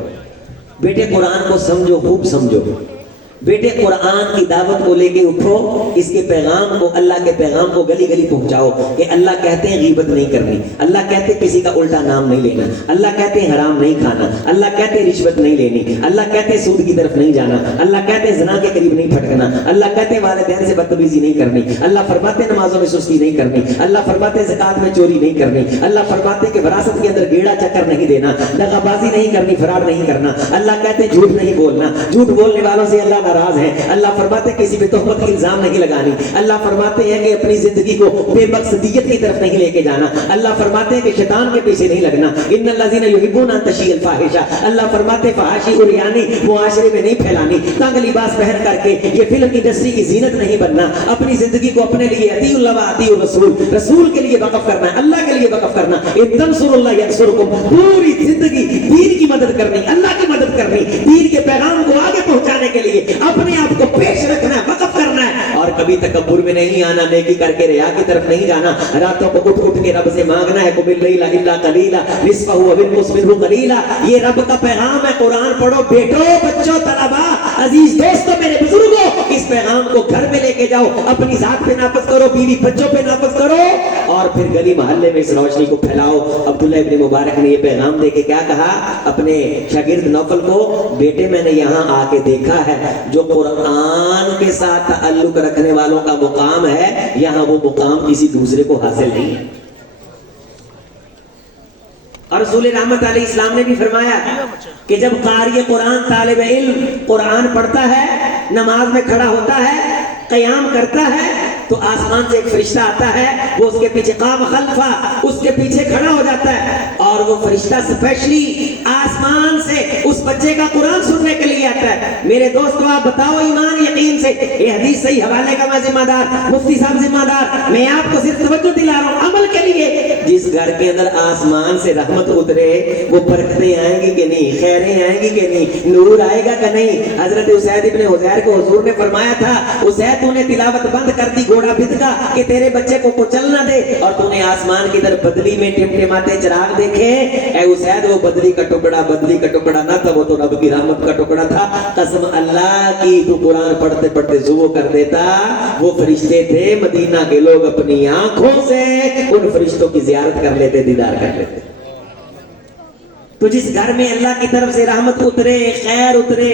بیٹے قرآن کو سمجھو، خوب سمجھو، بیٹے قرآن کی دعوت کو لے کے اٹھو، اس کے پیغام کو، اللہ کے پیغام کو گلی گلی پہنچاؤ کہ اللہ کہتے ہیں غیبت نہیں کرنی، اللہ کہتے ہیں کسی کا الٹا نام نہیں لینا، اللہ کہتے ہیں حرام نہیں کھانا، اللہ کہتے ہیں رشوت نہیں لینی، اللہ کہتے ہیں سود کی طرف نہیں جانا، اللہ کہتے ہیں زنا کے قریب نہیں پھٹکنا، اللہ کہتے ہیں والدین سے بدتمیزی نہیں کرنی، اللہ فرماتے ہیں نمازوں میں سستی نہیں کرنی، اللہ فرماتے ہیں زکات میں چوری نہیں کرنی، اللہ فرماتے ہیں کہ وراثت کے اندر گیڑا چکر نہیں دینا، دغا بازی نہیں کرنی، فرار نہیں کرنا، اللہ کہتے ہیں جھوٹ نہیں بولنا، جھوٹ بولنے والوں سے اللہ ناراض ہیں. اللہ فرماتے ہیں کسی پہ تہمت کی الزام نہیں لگانی. اللہ فرماتے ہیں کہ اپنی زندگی کو بے مقصدیت کی طرف نہیں لے کے جانا. اللہ فرماتے ہیں کہ شیطان کے پیچھے نہیں لگنا. ان الذین یحبون ان تشیع الفاحشہ. اللہ فرماتے ہیں فحاشی اور یعنی معاشرے میں نہیں پھیلانی. تنگ لباس پہن کر کے یہ فلم انڈسٹری کی زینت نہیں بننا. اپنی زندگی کو اپنے لیے اطیع اللہ و اطیع الرسول، رسول کے لیے وقف کرنا ہے، اللہ کے لیے وقف کرنا. ان تنصروا اللہ ینصرکم. پوری زندگی دین کی مدد کرنی، اللہ کی مدد کرنی، دین کے پیغام کو آگے پہنچانے کے لیے اپنے آپ کو پیش رکھنا ہے، وقف کرنا ہے. اور کبھی تکبر میں نہیں آنا، نیکی کر کے ریا کی طرف نہیں جانا. راتوں کو اٹھ اٹھ کے رب سے مانگنا ہے قم اللیل الا قلیلا نصفہ او انقص منہ قلیلا. یہ رب کا پیغام ہے. قرآن پڑھو بیٹو، بچوں، طلبا، عزیز دوستوں، میرے بزرگوں، اس پیغام کو گھر میں لے کے جاؤ. اپنی ذات پہ نافذ کرو، بیوی بچوں پہ نافذ کرو، اور پھر گلی محلے میں اس روشنی کو پھیلاؤ. عبداللہ ابن مبارک نے یہ پیغام دے کے کیا کہا اپنے شاگرد نوفل کو؟ بیٹے میں نے یہاں آ کے دیکھا ہے جو قرآن کے ساتھ تعلق رکھنے والوں کا مقام ہے، یہاں وہ مقام کسی دوسرے کو حاصل نہیں ہے. اور رسول رحمت علیہ السلام نے بھی فرمایا کہ جب قاری قرآن طالب علم قرآن پڑھتا ہے، نماز میں کھڑا ہوتا ہے، قیام کرتا ہے، تو آسمان سے ایک فرشتہ آتا ہے، وہ اس کے پیچھے قام خلفہ، اس کے پیچھے کھڑا ہو جاتا ہے، اور وہ فرشتہ اسپیشلی آسمان سے اس بچے کا قرآن سننے کے لیے آتا ہے. میرے دوستو آپ بتاؤ ایمان یقین سے، یہ حدیث صحیح حوالے کا میں ذمہ دار، مفتی صاحب ذمہ دار، میں آپ کو صرف توجہ دلا رہا ہوں عمل کے لیے. جس گھر کے اندر آسمان سے رحمت اترے، وہ برکتیں آئیں گی کہ نہیں، خیریں آئیں گی کہ نہیں، نور آئے گا کہ نہیں. حضرت اسید ابن حضیر کو حضور نے فرمایا تھا اسید تو نے تلاوت بند کر دی گھوڑا بدکا کہ تیرے بچے کو کچل نہ دے، اور تو نے آسمان کی طرف بدلی میں ٹمٹماتے چراغ دیکھے. اے اسید وہ بدلی کا ٹکڑا نہ تھا، وہ تو رب کی رحمت کا ٹکڑا تھا. قسم اللہ کی تو قرآن پڑھتے پڑھتے زو کر دیتا. وہ فرشتے تھے مدینہ کے لوگ اپنی آنکھوں سے ان فرشتوں کی زیارت کر لیتے، دیدار کر لیتے. تو جس گھر میں اللہ کی طرف سے رحمت اترے، خیر اترے،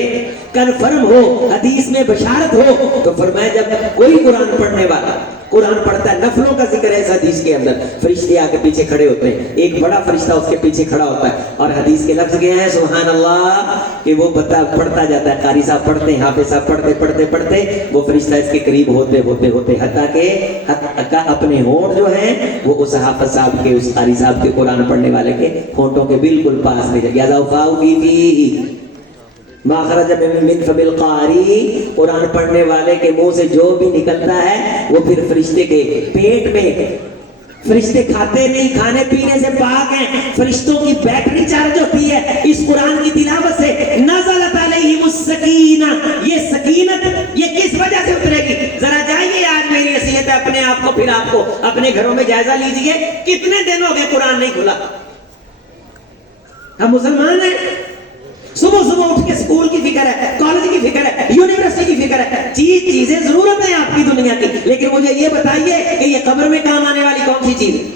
کنفرم ہو، حدیث میں بشارت ہو، تو فرمایا جب کوئی قرآن پڑھنے والا قرآن پڑھتا ہے، نفلوں کا ذکر ہے اس حدیث کے اندر، فرشتے آ کے پیچھے کھڑے ہوتے ہیں، ایک بڑا فرشتہ اس کے پیچھے کھڑا ہوتا ہے، اور حدیث کے لفظ گئے ہیں سبحان اللہ کہ وہ پڑھتا جاتا ہے. قاری صاحب پڑھتے ہیں، حافظ صاحب پڑھتے وہ فرشتہ اس کے قریب ہوتے حتیٰ کہ اپنے ہونٹ جو ہیں وہ اس حافظ صاحب کے، اس قاری صاحب کے، قرآن پڑھنے والے کے ہونٹوں کے بالکل پاس میں جب یذوفاؤ فی ماخرج من فم القاری، قرآن پڑھنے والے کے منہ سے جو بھی نکلتا ہے وہ پھر فرشتے کے پیٹ میں. فرشتے کھاتے نہیں، کھانے پینے سے پاک ہیں، فرشتوں کی بیٹری چارج ہوتی ہے اس قرآن کی تلاوت سے. نزلت علیہم السکینہ، یہ سکینت یہ کس وجہ سے اترے گی؟ ذرا جائیے، آج میری نصیحت ہے، اپنے آپ کو پھر آپ کو اپنے گھروں میں جائزہ لیجئے. کتنے دن ہو گئے قرآن نہیں کھلا؟ ہم مسلمان ہیں، صبح اٹھ کے اسکول کی فکر ہے، کالج کی فکر ہے، یونیورسٹی کی فکر ہے، چیزیں ضرورت ہے آپ کی دنیا کی، لیکن مجھے یہ بتائیے کہ یہ قبر میں کام آنے والی کون سی چیز ہے؟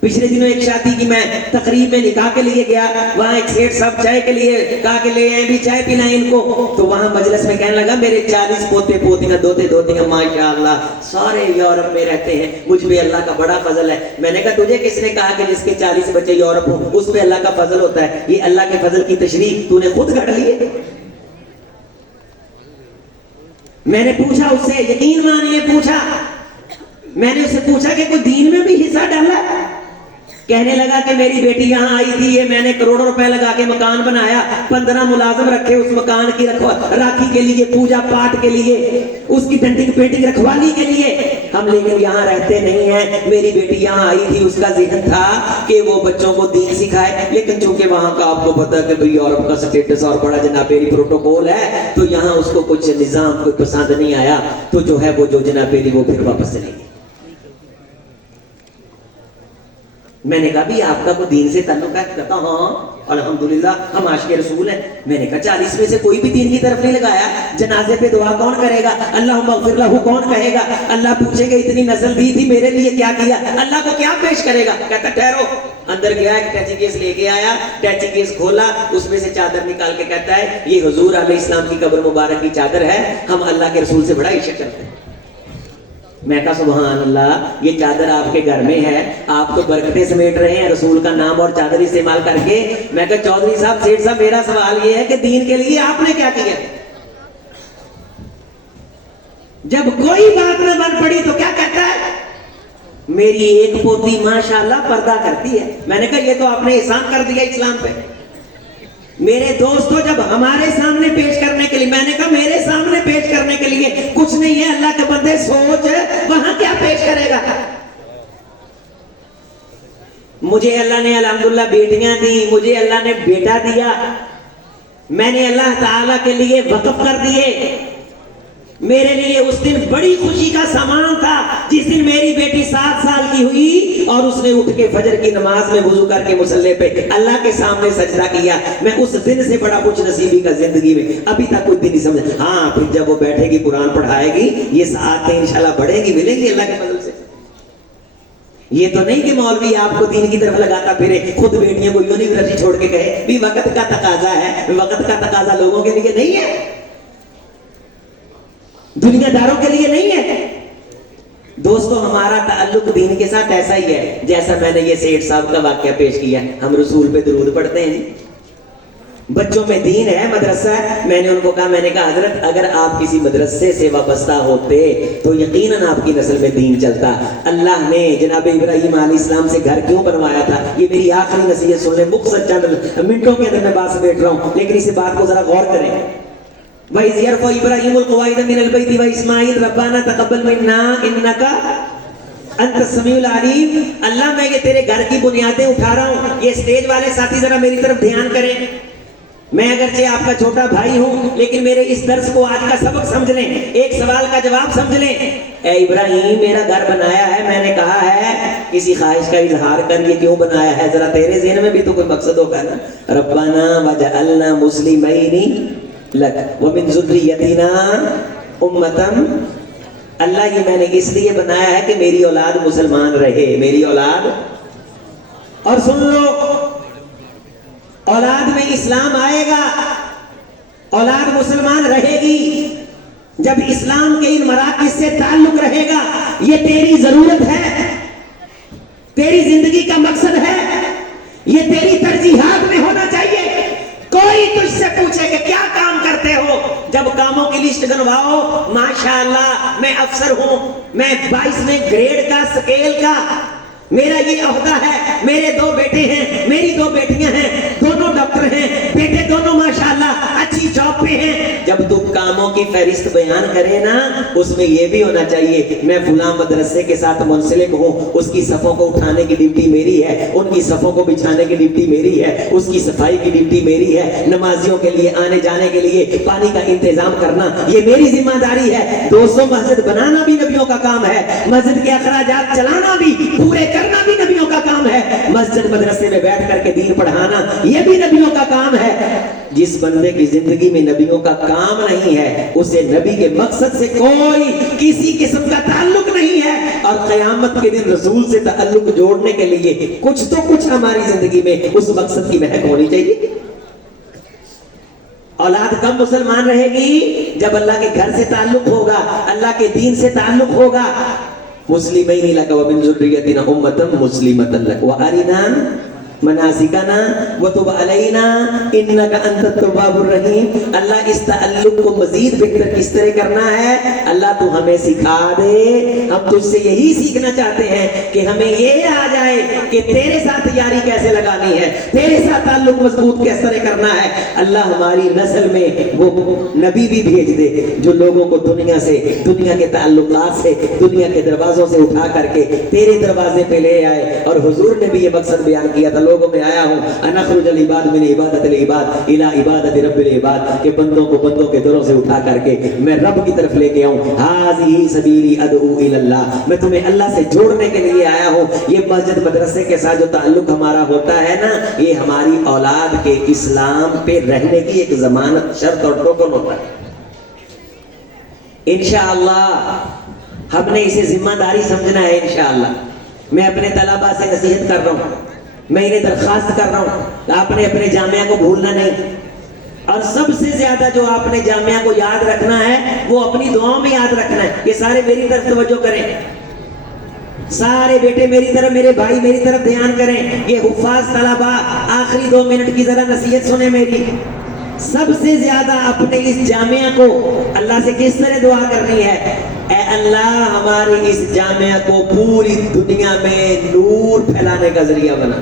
پچھلے دنوں ایک شادی کی میں تقریب میں نکاح کے لیے گیا، وہاں ایک سیٹ صاحب چائے کے لیے کہا کہ لے آئیں بھی چائے پلائیں ان کو. تو وہاں مجلس میں کہنے لگا میرے 40 پوتے پوتیاں دوتے ماشاءاللہ سارے یورپ میں رہتے ہیں، مجھ پہ اللہ کا بڑا فضل ہے. میں نے کہا تجھے کس نے کہا کہ جس کے 40 بچے یورپ ہوں اس پہ اللہ کا فضل ہوتا ہے؟ یہ اللہ کے فضل کی تشریح تو نے خود گھڑ لی ہے. میں نے پوچھا اس سے، یقین مانیے پوچھا، میں نے اس سے پوچھا کہ کوئی دین میں بھی حصہ ڈالا؟ کہنے لگا کہ میری بیٹی یہاں آئی تھی، یہ میں نے کروڑوں روپے لگا کے مکان بنایا، 15 ملازم رکھے اس مکان کی راکھی کے لیے، پوجا پاٹ کے لیے، اس کی ڈنٹنگ پیٹنگ رکھوالی کے لیے. ہم لیکن یہاں رہتے نہیں ہیں. میری بیٹی یہاں آئی تھی، اس کا ذہن تھا کہ وہ بچوں کو دین سکھائے، لیکن چونکہ وہاں کا آپ کو پتا ہے کہ بھئی یورپ کا سٹیٹس اور بڑا جنابیری پروٹوکول ہے، تو یہاں اس کو کچھ نظام کوئی پسند نہیں آیا، تو جو ہے وہ جو جنابیری وہ پھر واپس چلے گی. میں نے کہا بھی آپ کا کوئی دین سے تعلق ہے؟ کہتا ہاں الحمدللہ ہم عاشق رسول ہیں. میں نے کہا 40 میں سے کوئی بھی دین کی طرف نہیں لگایا؟ جنازے پہ دعا کون کرے گا؟ اللہم اغفر لہ کون کہے گا؟ اللہ پوچھے گا اتنی نسل دی تھی میرے لیے کیا کیا؟ اللہ کو کیا پیش کرے گا؟ کہتا ٹھہرو. اندر گیا ایک ٹیچی کیس لے کے آیا، ٹیچی کیس کھولا، اس میں سے چادر نکال کے کہتا ہے یہ حضور علیہ السلام کی قبر مبارک کی چادر ہے، ہم اللہ کے رسول سے بڑا عشق کرتے ہیں. میں کہا سبحان اللہ، یہ چادر آپ کے گھر میں ہے، آپ تو برکتیں سمیٹ رہے ہیں رسول کا نام اور چادر استعمال کر کے. میں کہا چودھری صاحب، سیٹھ صاحب، میرا سوال یہ ہے کہ دین کے لیے آپ نے کیا کیا؟ جب کوئی بات نہ بن پڑی تو کیا کہتا ہے؟ میری ایک پوتی ماشاءاللہ پردہ کرتی ہے. میں نے کہا یہ تو آپ نے احسان کر دیا اسلام پہ. میرے دوستو جب ہمارے سامنے پیش کرنے کے لیے، میں نے کہا میرے سامنے پیش کرنے کے لیے کچھ نہیں ہے، اللہ کے بندے سوچ وہاں کیا پیش کرے گا. مجھے اللہ نے الحمدللہ بیٹیاں دی، مجھے اللہ نے بیٹا دیا، میں نے اللہ تعالیٰ کے لیے وقف کر دیے. میرے لیے اس دن بڑی خوشی کا سامان تھا جس دن میری بیٹی 7 سال کی ہوئی اور اس نے اٹھ کے فجر کی نماز میں وضو کر کے مصلی پہ اللہ کے سامنے سجدہ کیا. میں اس دن سے بڑا خوش نصیبی کا زندگی میں ابھی تک کوئی دن نہیں سمجھا. ہاں پھر جب وہ بیٹھے گی قرآن پڑھائے گی، یہ ساعتیں انشاءاللہ بڑھیں گی، ملیں گی اللہ کے فضل سے. یہ تو نہیں کہ مولوی آپ کو دین کی طرف لگاتا پھرے، خود بیٹیوں کو یونیورسٹی چھوڑ کے کہے بھی وقت کا تقاضا ہے. وقت کا تقاضا لوگوں کے لیے نہیں ہے، دنیا داروں کے لیے نہیں ہے. دوستو ہمارا تعلق دین کے ساتھ ایسا ہی ہے جیسا میں نے یہ سیٹھ صاحب کا واقعہ پیش کیا. ہم رسول پہ درود پڑھتے ہیں، بچوں میں دین ہے، مدرسہ ہے. میں نے ان کو کہا، میں نے کہا حضرت اگر آپ کسی مدرسے سے وابستہ ہوتے تو یقیناً آپ کی نسل میں دین چلتا. اللہ نے جناب ابراہیم علیہ السلام سے گھر کیوں بنوایا تھا؟ یہ میری آخری نصیحت سن لیں، مختصر چند منٹوں کے اندر میں بات سے بیٹھ رہا ہوں، لیکن اس بات کو ذرا غور کریں. وَإِذْ يَرْفَعُ إِبْرَاهِيمُ الْقَوَاعِدَ مِنَ الْبَيْتِ وَإِسْمَاعِيلُ رَبَّنَا تَقَبَّلْ مِنَّا إِنَّكَ أَنْتَ السَّمِيعُ الْعَلِيمُ. اللہ میں یہ تیرے گھر کی بنیادیں اٹھا رہا ہوں. یہ سٹیج والے ساتھی ذرا میری طرف دھیان کریں. میں اگرچہ آپ کا چھوٹا بھائی ہوں لیکن میرے اس درس کو آج کا سبق سمجھ لیں، ایک سوال کا جواب سمجھ لیں. اے ابراہیم میرا گھر بنایا ہے، میں نے کہا ہے کسی خواہش کا اظہار کر، یہ کیوں بنایا ہے؟ ذرا تیرے ذہن میں بھی تو کوئی مقصد ہوگا نا. ربنا وجعلنا مسلمین لک ومن ذریتنا امتم. اللہ یہ میں نے اس لیے بنایا ہے کہ میری اولاد مسلمان رہے، میری اولاد. اور سن لو، اولاد میں اسلام آئے گا، اولاد مسلمان رہے گی جب اسلام کے ان مراکز سے تعلق رہے گا. یہ تیری ضرورت ہے، تیری زندگی کا مقصد ہے، یہ تیری ترجیحات میں ہونا چاہیے. کوئی تجھ سے پوچھے کہ کیا کام کرتے ہو، جب کاموں کی لسٹ گنواؤ، ماشاءاللہ میں افسر ہوں، میں 22ویں گریڈ کا سکیل کا، میرا یہ عہدہ ہے، میرے 2 بیٹے ہیں، میری 2 بیٹیاں ہیں، دونوں ڈاکٹر ہیں، بیٹے دونوں ماشاءاللہ اچھی جاب پہ ہیں. جب تو کاموں کی فہرست بیان کرے نا، اس میں یہ بھی ہونا چاہیے میں فلاں مدرسے کے ساتھ منسلک ہوں، اس کی صفوں کو اٹھانے کی ڈیوٹی میری ہے، ان کی صفوں کو بچھانے کی ڈیوٹی میری ہے، اس کی صفائی کی ڈیوٹی میری ہے، نمازیوں کے لیے آنے جانے کے لیے پانی کا انتظام کرنا یہ میری ذمہ داری ہے. دوستوں مسجد بنانا بھی نبیوں کا کام ہے، مسجد کے اخراجات چلانا بھی، پورے کرنا بھی نبیوں کا کام ہے، مسجد مدرسے میں بیٹھ کر کے دین پڑھانا یہ بھی نبیوں کا کام ہے. جس بندے کی زندگی میں نبیوں کا کام نہیں ہے اسے نبی کے مقصد سے کوئی کسی قسم کا تعلق نہیں ہے. اور قیامت کے دن رسول سے تعلق جوڑنے کے لیے کچھ تو کچھ ہماری زندگی میں اس مقصد کی مہک ہونی چاہیے. اولاد کب مسلمان رہے گی؟ جب اللہ کے گھر سے تعلق ہوگا، اللہ کے دین سے تعلق ہوگا. مسلمین لک ومن ذریتنا امۃ مسلمۃ لک وارنا مناسکنا وتب علینا انک انت التواب الرحیم. اللہ اس تعلق کو مزید بہتر کس طرح کرنا ہے اللہ تو ہمیں سکھا دے. ہم تجھ سے یہی سیکھنا چاہتے ہیں کہ ہمیں یہ آ جائے کہ تیرے ساتھ یاری کیسے لگانی ہے، تیرے ساتھ تعلق مضبوط کس طرح کرنا ہے. اللہ ہماری نسل میں وہ نبی بھی بھیج دے جو لوگوں کو دنیا سے، دنیا کے تعلقات سے، دنیا کے دروازوں سے اٹھا کر کے تیرے دروازے پہ لے آئے. اور حضور نے بھی یہ مقصد بیان کیا تھا، لوگوں میں آیا ہوں انا اخرج العباد من عبادت العباد الى عبادت رب العباد، کہ بندوں کو بندوں کے دروں سے اٹھا کر کے میں رب کی طرف لے کے آؤں. هذه سبیلی ادعو الى اللہ، میں تمہیں اللہ سے جوڑنے کے لیے آیا ہوں. یہ مسجد مدرسے کے ساتھ جو تعلق ہمارا ہوتا ہے نا، یہ ہماری اولاد کے اسلام پہ رہنے کی ایک ضمانت، شرط اور ٹوکن ہوتا ہے. انشاءاللہ ہم نے اسے ذمہ داری سمجھنا ہے. انشاءاللہ میں اپنے طلباء سے نصیحت کر رہا ہوں، میں انہیں درخواست کر رہا ہوں آپ نے اپنے جامعہ کو بھولنا نہیں. اور سب سے زیادہ جو آپ نے جامعہ کو یاد رکھنا ہے وہ اپنی دعاؤں میں یاد رکھنا ہے. یہ سارے میری طرف توجہ کریں، سارے بیٹے میری طرف، میرے بھائی میری طرف دھیان کریں. یہ حفاظ طلباء آخری 2 منٹ کی ذرا نصیحت سنیں میری. سب سے زیادہ اپنے اس جامعہ کو اللہ سے کس طرح دعا کرنی ہے؟ اے اللہ ہماری اس جامعہ کو پوری دنیا میں نور پھیلانے کا ذریعہ بنا،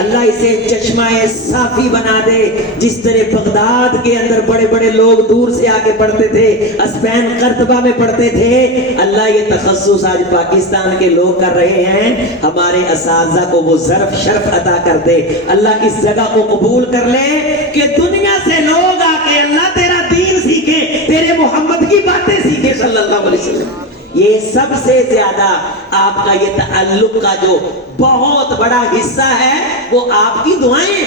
اللہ اسے چشمہ صافی بنا دے، جس طرح بغداد کے اندر بڑے بڑے لوگ دور سے آ کے پڑھتے تھے، اسپین قرطبہ میں پڑھتے تھے، اللہ یہ تخصص آج پاکستان کے لوگ کر رہے ہیں، ہمارے اساتذہ کو وہ ظرف شرف عطا کر دے، اللہ اس جگہ کو قبول کر لے کہ دنیا سے لوگ آ کے اللہ تیرا دین سیکھے، تیرے محمد کی باتیں سیکھے صلی اللہ علیہ وسلم۔ یہ سب سے زیادہ آپ کا یہ تعلق کا جو بہت بڑا حصہ ہے وہ آپ کی دعائیں۔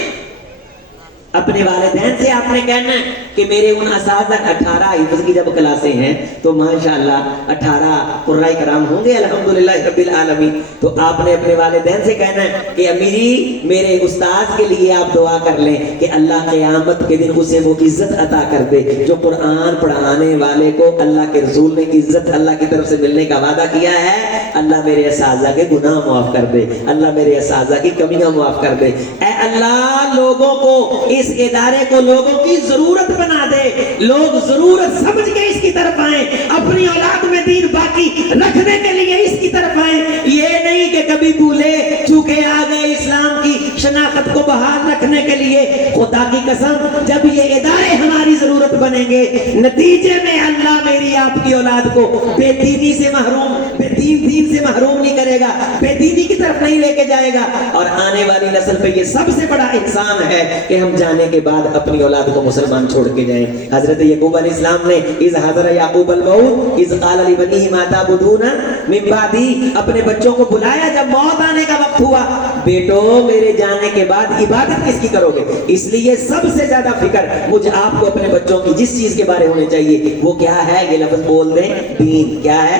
اپنے والدین سے آپ نے کہنا ہے کہ میرے ان اساتذہ 18 حفظ کی جب کلاسیں ہیں تو ماشاءاللہ 18 قرآن کرام ہوں گے الحمدللہ رب العالمین، تو آپ نے اپنے والدین سے کہنا ہے کہ امی جی میرے استاذ کے لیے آپ دعا کر لیں کہ اللہ قیامت کے دن اسے وہ عزت عطا کر دے جو قرآن پڑھانے والے کو اللہ کے رسول نے عزت اللہ کی طرف سے ملنے کا وعدہ کیا ہے۔ اللہ میرے اساتذہ کے گناہ معاف کر دے، اللہ میرے اساتذہ کی کمیاں معاف کر دے، اے اللہ لوگوں کو اس ادارے کو لوگوں کی ضرورت بنا دے، لوگ ضرورت سمجھ کے اس کی طرف آئیں، اپنی اولاد میں دین باقی رکھنے کے لیے اس کی طرف آئیں، یہ نہیں کہ کبھی بھولے چونکہ آ گئے اسلام کی شناخت کو بحال رکھنے کے لیے۔ خدا کی قسم جب یہ ادارے ہماری ضرورت بنیں گے، نتیجے میں اللہ میری آپ کی اولاد کو بے دینی سے محروم، بے دین سے محروم نہیں کرے گا، بے دینی کی طرف نہیں لے کے جائے گا، اور آنے والی نسل پہ یہ سب سے بڑا احسان ہے کہ ہم جانے کے بعد اپنی اولاد کو مسلمان چھوڑ کے جائیں۔ حضرت یعقوب علیہ السلام نے اذ حضر یعقوب الموت اذ قال لبنیہ ما تعبدون من بعدی، اپنے بچوں کو بلایا جب موت آنے کا وقت ہوا، بیٹو میرے جانے کے بعد عبادت کس کی کرو گے؟ اس لیے سب سے زیادہ فکر مجھ آپ کو اپنے بچوں کی جس چیز کے بارے ہونے چاہیے وہ کیا ہے؟ یہ لفظ بول دیں، دین۔ کیا ہے؟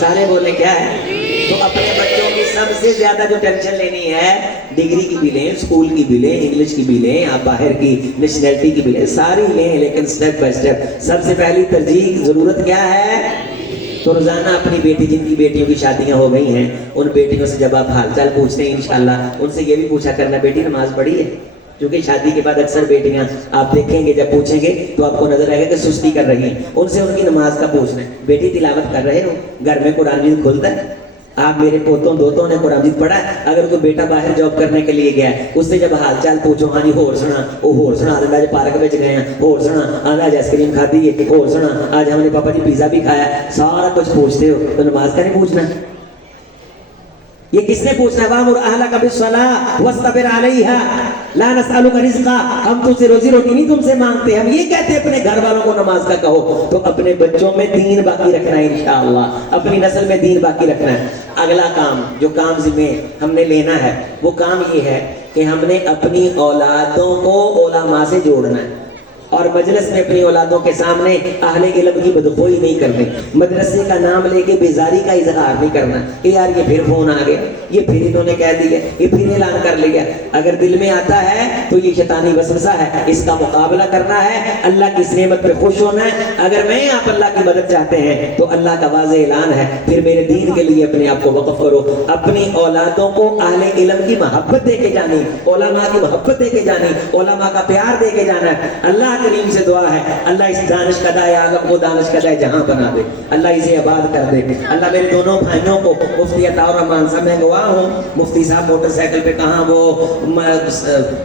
سارے بولیں کیا ہے؟ تو اپنے بچوں کی سب سے زیادہ جو ٹینشن لینی ہے، ڈگری کی بھی لیں، اسکول کی بھی لیں، انگلش کی بھی لیں، آپ باہر کی نیشنلٹی کی بھی لیں، ساری لیں، لیکن سٹیپ بائی سٹیپ سب سے پہلی ترجیح ضرورت کیا ہے؟ تو روزانہ اپنی بیٹی جن کی بیٹیوں کی شادیاں ہو گئی ہیں ان بیٹیوں سے جب آپ حال چال پوچھتے ہیں انشاءاللہ ان سے یہ بھی پوچھا کرنا بیٹی نماز پڑھی ہے، کیونکہ شادی کے بعد اکثر بیٹیاں آپ دیکھیں گے جب پوچھیں گے تو آپ کو نظر آئے گا کہ سستی کر رہی ہیں، ان سے ان کی نماز کا پوچھنا ہے، بیٹی تلاوت کر رہے ہو، گھر میں قرآن مجید کھلتا ہے؟ آپ میرے پوتوں دوتوں نے قرآن مجید پڑھا ہے؟ اگر کوئی بیٹا باہر جاب کرنے کے لیے گیا ہے اس سے جب حال چال پوچھو، ہاں جی ہور سنا، وہ ہور سنا، آج آج پارک میں گئے ہیں، ہور سنا، آج آج آئس کریم کھاتی ہے، ہور سنا، آج ہم نے پاپا جی پیزا بھی کھایا، سارا کچھ پوچھتے ہو تو نماز کا نہیں پوچھنا؟ یہ کس نے پوچھنا ہے؟ وَأْمُرْ أَهْلَكَ بِالصَّلَاةِ وَاصْطَبِرْ عَلَيْهَا لَا نَسْأَلُكَ رِزْقًا، ہم تم سے روزی روٹی نہیں تم سے مانگتے، ہم یہ کہتے ہیں اپنے گھر والوں کو نماز کا کہو۔ تو اپنے بچوں میں دین باقی رکھنا ہے انشاءاللہ، اپنی نسل میں دین باقی رکھنا ہے۔ اگلا کام جو کام ذمہ ہم نے لینا ہے وہ کام یہ ہے کہ ہم نے اپنی اولادوں کو علماء سے جوڑنا ہے، اور مجلس میں اپنی اولادوں کے سامنے اہل علم کی بدخوئی نہیں کرنی، مدرسے کا نام لے کے بیزاری کا اظہار نہیں کرنا کہ یار یہ پھر فون آ گیا، یہ پھر انہوں نے کہہ دیا، یہ پھر اعلان کر لیا۔ اگر دل میں آتا ہے تو یہ شیطانی وسوسہ ہے، اس کا مقابلہ کرنا ہے، اللہ کی اس نعمت پہ خوش ہونا ہے۔ اگر میں آپ اللہ کی مدد چاہتے ہیں تو اللہ کا واضح اعلان ہے، پھر میرے دین کے لیے اپنے آپ کو وقف کرو، اپنی اولادوں کو اہل علم کی محبت دے کے جانی، علماء کی محبت دے کے جانی، علماء کا پیار دے کے جانا ہے۔ اللہ کریم سے دعا ہے اللہ اس دانش قدائے اعظم کو دانش قدائے جہاں بنا دے، اللہ اسے آباد کر دے۔ اللہ میرے دونوں بھائیوں کو مفتی عطا الرحمان صاحب، میں گواہ ہوں مفتی صاحب موٹر سائیکل پہ کہاں وہ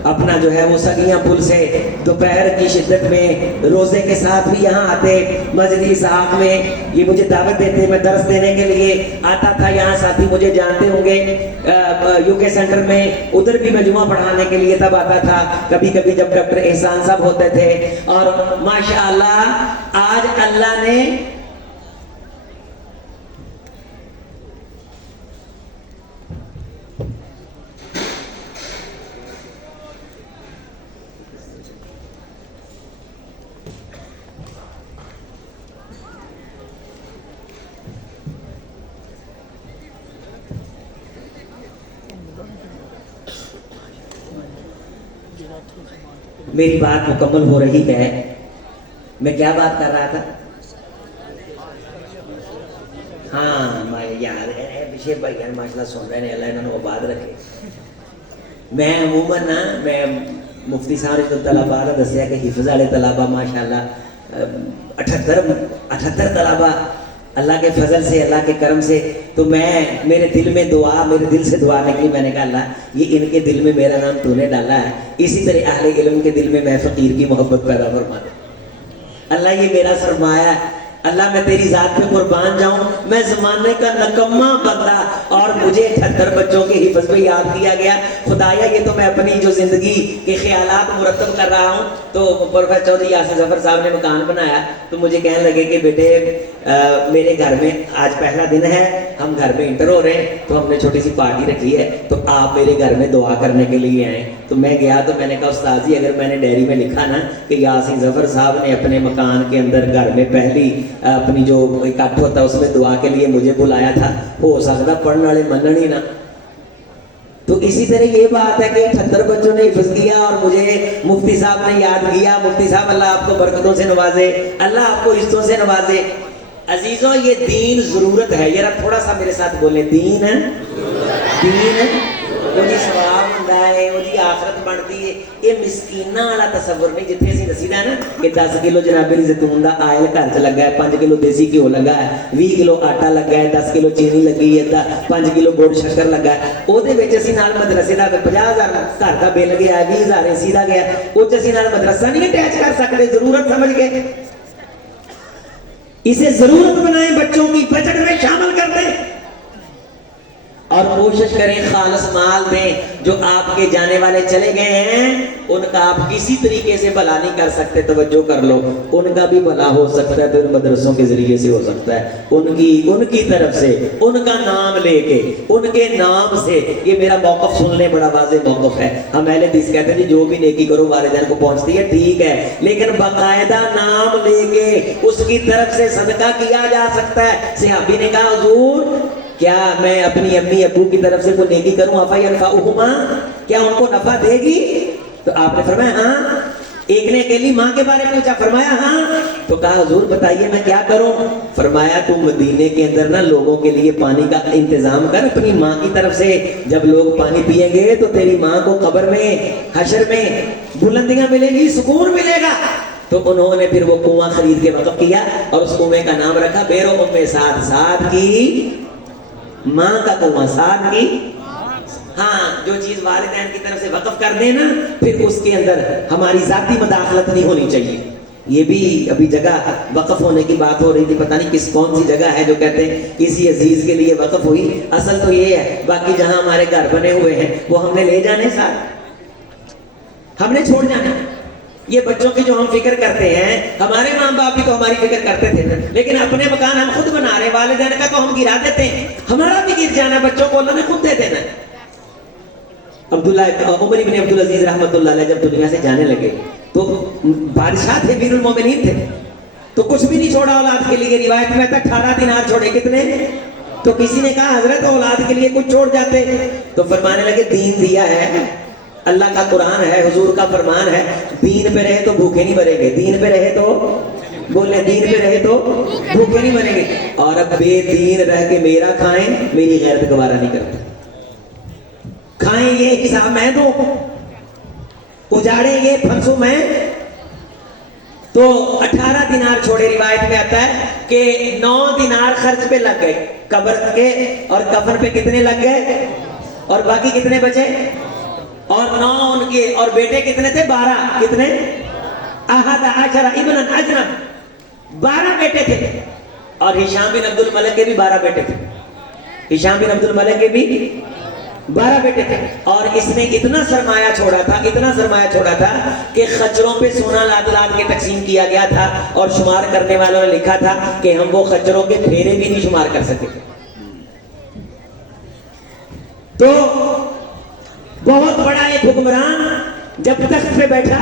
اپنا جو ہے وہ سگیاں پل سے دوپہر کی شدت میں روزے کے ساتھ بھی یہاں آتے، مسجد اسحاق میں یہ مجھے دعوت دیتے، میں درس دینے کے لیے آتا تھا، یہاں ساتھی مجھے جانتے ہوں گے یو کے سینٹر میں، ادھر بھی میں جمعہ پڑھانے کے لیے تب آتا تھا، کبھی کبھی جب ڈاکٹر احسان صاحب ہوتے تھے، اور ماشاءاللہ آج اللہ نے میری بات مکمل ہو رہی ہے، میں کیا بات کر رہا تھا؟ ہاں یار بشیر بھائی یار ماشاءاللہ سن رہے ہیں، اللہ انہوں نے آباد رکھے۔ میں عموماً نا میں مفتی صاحب نے تو طلبا کا دسیا کہ حفظ والے طلبا ماشاءاللہ 78 طلبا اللہ کے فضل سے اللہ کے کرم سے. تو میرے دل میں دعا میرے دل سے دعا نکلی. میں نے کہا اللہ یہ ان کے دل میں میرا نام تو نے ڈالا ہے, اسی طرح اہل علم کے دل میں میں فقیر کی محبت پیدا فرما دے. اللہ یہ میرا سرمایہ ہے. اللہ میں تیری ذات پہ قربان جاؤں, میں زمانے کا نکما بندہ اور مجھے 78 بچوں کے حفظ پہ یاد کیا گیا. خدایا یہ تو میں اپنی جو زندگی کے خیالات مرتب کر رہا ہوں. تو پروفیسر چودھری یاسر ظفر صاحب نے مکان بنایا تو مجھے کہنے لگے کہ بیٹے میرے گھر میں آج پہلا دن ہے, ہم گھر میں انٹر ہو رہے ہیں, تو ہم نے چھوٹی سی پارٹی رکھی ہے, تو آپ میرے گھر میں دعا کرنے کے لیے آئیں. تو میں گیا تو میں نے کہا استاد جی اگر میں نے ڈائری میں لکھا نا کہ یاسر ظفر صاحب نے اپنے مکان کے اندر گھر میں پہلی اپنی جو اکٹھ ہوتا ہے اس میں دعا کے لیے مجھے بلایا تھا, ہو سکتا پڑھنے والے منن ہی نہ. تو اسی طرح یہ بات ہے کہ 78 بچوں نے حفظ کیا اور مجھے مفتی صاحب نے یاد کیا. مفتی صاحب اللہ آپ کو برکتوں سے نوازے, اللہ آپ کو عزتوں سے نوازے. عزیزوں یہ دین ضرورت ہے. ذرا تھوڑا سا میرے ساتھ بولیں, دین ہے, دین وہ جی ثواب ہوندا ہے, وہ جی آخرت بنتی ہے. یہ مسکیناں والا تصور نہیں جتنے اسی دسیدا ہے نا کہ 10 کلو جناب علی زیتون دا آئل گھر چ لگا ہے, 5 کلو دیسی گھیو لگا ہے, 20 کلو آٹا لگا ہے, 10 کلو چینی لگی ہے, 5 کلو گڑ شکر لگا ہے. وہ اسی نال مدرسے کا 50,000 گھر کا بل گیا, 20,000 اسی کا گیا, وہ اسی نال مدرسہ نہیں اٹیچ کر سکتے. ضرورت سمجھ کے اسے ضرورت بنائیں, بچوں کی بجٹ میں شامل کر دیں اور کوشش کریں خالص مال دیں. جو آپ کے جانے والے چلے گئے ہیں ان کا آپ کسی طریقے سے بھلا نہیں کر سکتے, توجہ کر لو. ان کا بھی بھلا ہو سکتا ہے تو ان مدرسوں کے ذریعے سے ہو سکتا ہے, ان کی طرف سے, ان کا نام لے کے, ان کے نام سے. یہ میرا موقف سن لیں, بڑا واضح موقف ہے. ہم اہل حدیث کہتے ہیں جو بھی نیکی کرو والدین کو پہنچتی ہے, ٹھیک ہے, لیکن باقاعدہ نام لے کے اس کی طرف سے صدقہ کیا جا سکتا ہے. صحابی نے کہا حضور کیا میں اپنی امی ابو کی طرف سے کوئی نیکی کروں, افینفعہما, کیا ان کو نفع دے گی؟ تو آپ نے فرمایا ہاں. ایک نے اکیلی ماں کے بارے میں پوچھا, فرمایا ہاں. تو کہا حضور بتائیے میں کیا کروں؟ فرمایا تم مدینے کے اندر نا لوگوں کے لیے پانی کا انتظام کر اپنی ماں کی طرف سے. جب لوگ پانی پیئیں گے تو تیری ماں کو قبر میں حشر میں بلندیاں ملیں گی, سکون ملے گا. تو انہوں نے پھر وہ کنواں خرید کے وقف کیا اور اس کنویں کا نام رکھا بیرو ام سعد, سعد کی ماں کا کنواں, سعد کی. ہاں جو چیز والدین کی طرف سے وقف کر دیں نا پھر اس کے اندر ہماری ذاتی مداخلت نہیں ہونی چاہیے. یہ بھی ابھی جگہ وقف ہونے کی بات ہو رہی تھی, پتہ نہیں کون سی جگہ ہے جو کہتے ہیں کسی عزیز کے لیے وقف ہوئی. اصل تو یہ ہے, باقی جہاں ہمارے گھر بنے ہوئے ہیں وہ ہم نے لے جانے ساتھ, ہم نے چھوڑ جانا. یہ بچوں کی جو ہم فکر کرتے ہیں, ہمارے ماں باپ بھی تو ہماری فکر کرتے تھے, لیکن اپنے مکان ہم خود بنا رہے, والدین کا تو ہم گرا دیتے ہیں. ہمارا بھی گر جانا بچوں کو اللہ نے خود دے دینا. عمر بن عبدالعزیز رحمۃ اللہ علیہ جب دنیا سے جانے لگے تو بادشاہ تھے, امیر المومنین تھے, تو کچھ بھی نہیں چھوڑا اولاد کے لیے. روایت میں تک 18 دینار چھوڑے. کتنے؟ تو کسی نے کہا حضرت اولاد کے لیے کچھ چھوڑ جاتے. تو فرمانے لگے دین دیا ہے, اللہ کا قرآن ہے, حضور کا فرمان ہے, دین پہ رہے تو بھوکے نہیں مریں گے, دین پہ رہے تو بولے دین پہ رہے تو بھوکے نہیں مریں گے. اور اب بے دین رہ کے میرا کھائیں, میری غیرت گوارا نہیں کرتا. کھائیں یہ حساب میں دوں, اجاڑیں یہ پھنسوں میں. تو 18 دینار چھوڑے. روایت میں آتا ہے کہ 9 دینار خرچ پہ لگ گئے, قبر کے اور کفن پہ کتنے لگ گئے, اور باقی کتنے بچے؟ اور 9 ان کے, اور بیٹے کتنے تھے؟ 12. کتنے؟ 11 ابن اجنب, 12 بیٹے تھے. اور ہشام بن عبد الملک کے بھی 12 بیٹے تھے. ہشام بن عبد الملک کے بھی 12 بیٹے تھے. اور اس نے اتنا سرمایہ چھوڑا تھا, اتنا سرمایہ چھوڑا تھا کہ خچروں پہ سونا لاد لاد کے تقسیم کیا گیا تھا. اور شمار کرنے والوں نے لکھا تھا کہ ہم وہ خچروں کے پھیرے بھی نہیں شمار کر سکے. تو بہت بڑا ایک حکمران جب تخت پہ بیٹھا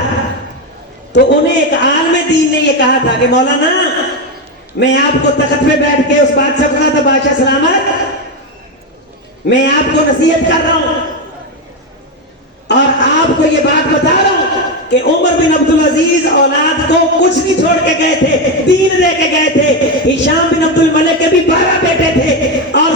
تو انہیں ایک عالم دین نے یہ کہا تھا کہ مولانا میں آپ کو تخت پہ بیٹھ کے اس بات سے کہا تھا بادشاہ سلامت, میں آپ کو نصیحت کر رہا ہوں اور آپ کو یہ بات بتا رہا ہوں کہ عمر بن عبدالعزیز اولاد کو کچھ نہیں چھوڑ کے گئے تھے, دین دے کے گئے تھے. ہشام بن عبد الملک کے بھی 12 بیٹے تھے اور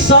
100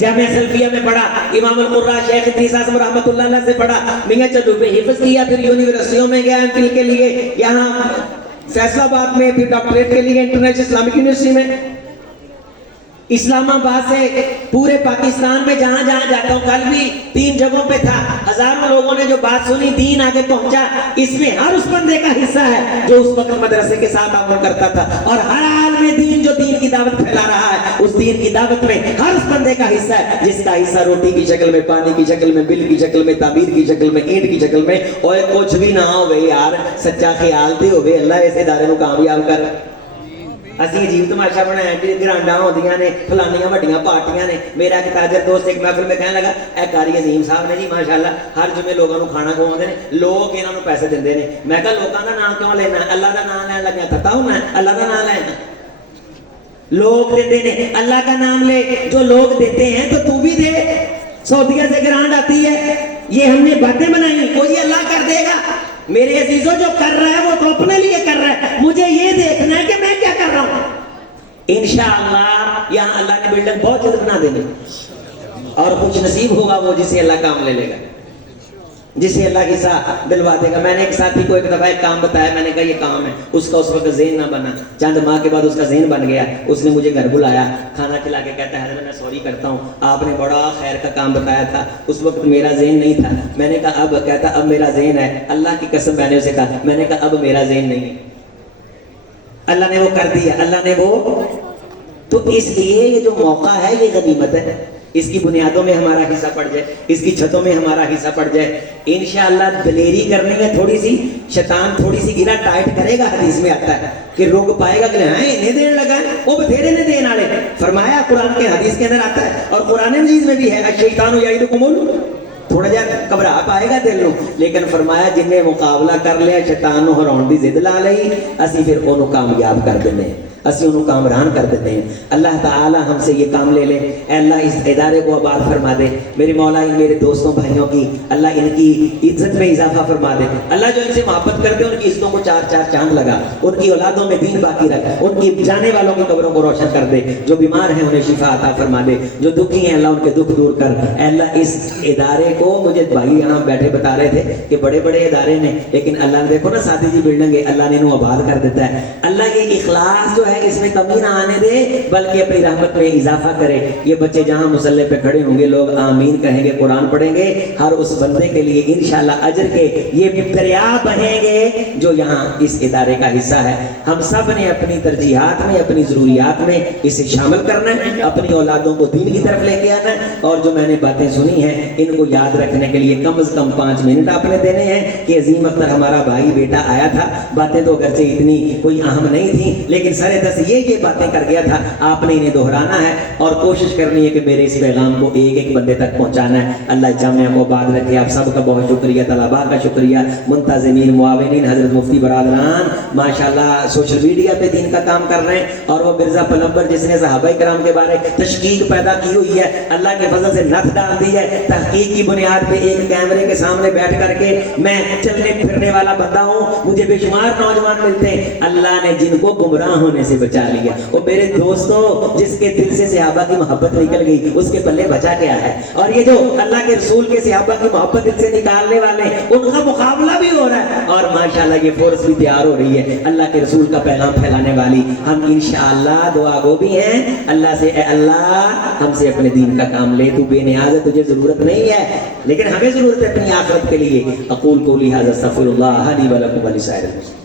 جامعہ سلفیہ میں پڑھا, امام القرآن شیخ ادریس اعظم رحمۃ اللہ علیہ سے پڑھا, میاں چلو پہ حفظ کیا, پھر یونیورسٹیوں میں گیا ایم فل کے لیے, یہاں فیصل آباد میں, پھر ڈاکٹریٹ کے لیے انٹرنیشنل اسلامک یونیورسٹی میں, اسلام آباد سے پورے پاکستان میں جہاں جہاں جاتا ہوں. کل بھی 3 جگہوں پہ تھا, ہزاروں لوگوں نے جو بات سنی, دین آگے پہنچا. اس میں ہر اس بندے کا حصہ ہے جو اس وقت مدرسے کے ساتھ عمل کرتا تھا, اور ہر عالم دین جو دین کی دعوت پھیلا رہا ہے, اس دین کی دعوت میں ہر اس بندے کا حصہ ہے جس کا حصہ روٹی کی شکل میں, پانی کی شکل میں, بل کی شکل میں, تعبیر کی شکل میں, اینٹ کی شکل میں. اور کچھ بھی نہ ہو گئی یار, سچا خیال تے ہوئے, اللہ اس ادارے کو کامیاب کر. اسی عجیب تماشا بنایا کہ گرانڈاں ہوندیاں نے, فلانیاں وڈیاں پارٹیاں نے. میرا ایک تاجر دوست ایک محفل میں کہنے لگا, اے قاری عظیم صاحب نے جی ماشاءاللہ ہر جمعے لوگوں کو کھانا کھواندے نے, لوگ انہاں نوں پیسے دیندے نے. میں کہا لوکاں دا نام کیوں لینا, اللہ دا نام لین لگا تھا ہوں میں, اللہ دا نام لینا. لوگ دیتے نے, اللہ کا نام لے. جو لوگ دیتے ہیں تو تو بھی دے. سعودیہ سے گرانڈ آتی ہے, یہ ہم نے باتیں بنائی, کوئی اللہ کر دے گا. میرے عزیزوں جو کر رہا ہے وہ تو اپنے لیے کر رہا ہے, مجھے یہ دیکھنا ہے کہ میں کیا کر رہا ہوں. انشاءاللہ یہاں اللہ نے بلڈنگ بہت جلد بنا دینی, اور خوش نصیب ہوگا وہ جسے اللہ کام لے لے گا, جسے اللہ کی ساتھ دلوا دے گا. میں نے ایک ساتھی کو ایک دفعہ ایک کام بتایا, میں نے کہا یہ کام ہے, اس کا اس وقت ذہن نہ بنا. چند ماہ کے بعد اس کا ذہن بن گیا. اس نے مجھے گھر بلایا, کھانا کھلا کے کہتا ہے حضرت میں سوری کرتا ہوں, آپ نے بڑا خیر کا کام بتایا تھا, اس وقت میرا ذہن نہیں تھا. میں نے کہا اب, کہتا اب میرا ذہن ہے. اللہ کی قسم میں نے اسے کہا, میں نے کہا اب میرا ذہن نہیں ہے. اللہ نے وہ کر دیا, اللہ نے وہ. تو اس لیے یہ جو موقع ہے یہ غنیمت ہے. اس کی بنیادوں میں ہمارا حصہ پڑ جائے, اس کی چھتوں میں ہمارا حصہ پڑ جائے. انشاءاللہ دلیری کرنے میں تھوڑی سی شیطان تھوڑی سی گرا ٹائٹ کرے گا. حدیث میں آتا ہے کہ روک پائے گا کہ ہاں انہیں دین لگا ہے, وہ بتھیرے نے دین آلے. فرمایا قرآن کے حدیث کے اندر آتا ہے, اور قرآن مجید میں بھی ہے, الشیطان یعیدکم, تھوڑا جا گھبرا پائے گا دل نو, لیکن فرمایا جن نے مقابلہ کر لیا شیطان نو ہراؤن دی ضد لا لئی, اسی پھر انہوں کامیاب کر دینے ہیں, اسی انہوں کامران کر دیتے ہیں. اللہ تعالی ہم سے یہ کام لے لے. اے اللہ اس ادارے کو آباد فرما دے. میرے مولا ان میرے دوستوں بھائیوں کی اللہ ان کی عزت میں اضافہ فرما دے. اللہ جو ان سے محبت کرتے ان کی عزتوں کو 4 چاند لگا, ان کی اولادوں میں دین باقی رکھ, ان کی جانے والوں کی قبروں کو روشن کر دے. جو بیمار ہیں انہیں شفا عطا فرما دے, جو دکھی ہیں اللہ ان کے دکھ دور کر. اے اللہ اس ادارے کو, مجھے بھائی یہاں بیٹھے بتا رہے تھے کہ بڑے بڑے ادارے نے, لیکن اللہ نے دیکھو نا ساتھی جی بلڈنگ ہے, اللہ نے انہوں آباد کر دیتا ہے. اللہ یہ اخلاص جو ہے اس میں کمی نہ آنے دے, بلکہ اپنی رحمت میں اضافہ کرے. یہ بچے جہاں مصلی پہ کھڑے ہوں گے لوگ آمین کہیں گے, قرآن پڑھیں گے, ہر اس بندے کے لیے انشاءاللہ اجر کے یہ دریا بہیں گے جو یہاں اس ادارے کا حصہ ہے. ہم سب نے اپنی ترجیحات میں, اپنی ضروریات میں اسے شامل کرنا ہے, اپنی اولادوں کو دین کی طرف لے کے آنا ہے. اور جو میں نے باتیں سنی ہیں ان کو یاد رکھنے کے لیے کم از کم 5 منٹ آپ نے دینے ہیں کہ عظیم اختر ہمارا بھائی بیٹا آیا تھا. باتیں تو اگرچہ اتنی کوئی اہم نہیں تھی, لیکن سر دس یہ باتیں کر گیا تھا, آپ نے انہیں دہرانا ہے اور کوشش کرنی ہے کہ میرے اس پیغام کو ایک ایک بندے تک پہنچانا ہے. اللہ جامعہ کو آباد رکھے. آپ سب کا بہت شکریہ, طلباء کا شکریہ, منتظمین, معاونین, حضرت مفتی برادران ماشاءاللہ سوشل میڈیا پہ دین کا کام کر رہے ہیں, اور وہ مرزا پلمبر جس نے صحابہ کرام کے بارے تشکیق پیدا کی ہوئی ہے, اللہ کے فضل سے نت ڈال دی ہے. تحقیق کی بنیاد پہ ایک کیمرے کے سامنے بیٹھ کر کے میں چلنے پھرنے والا بندہ ہوں, مجھے بے شمار نوجوان ملتے ہیں. اللہ نے جن کو گمراہ ہونے سے بچا لیا, وہ میرے دوستوں جس کے دل سے صحابہ کی محبت نکل گئی اس کے پلے بچا کیا ہے. اور یہ جو اللہ کے رسول کے صحابہ کی محبت دل سے نکالنے والے ان کا مقابلہ بھی ہو رہا ہے, اور ماشاءاللہ یہ فورس بھی تیار ہو رہی ہے اللہ کے رسول کا پیغام پھیلانے والی. ہم انشاءاللہ دعا گو بھی ہیں اللہ سے, اے اللہ ہم سے اپنے دین کا کام لے, تو بے نیاز ہے, تجھے ضرورت نہیں ہے, لیکن ہمیں ضرورت ہے اپنی آخرت کے لیے. اقول قولی ھذا استغفر اللہ لی ولکم ولسائر المسلمین.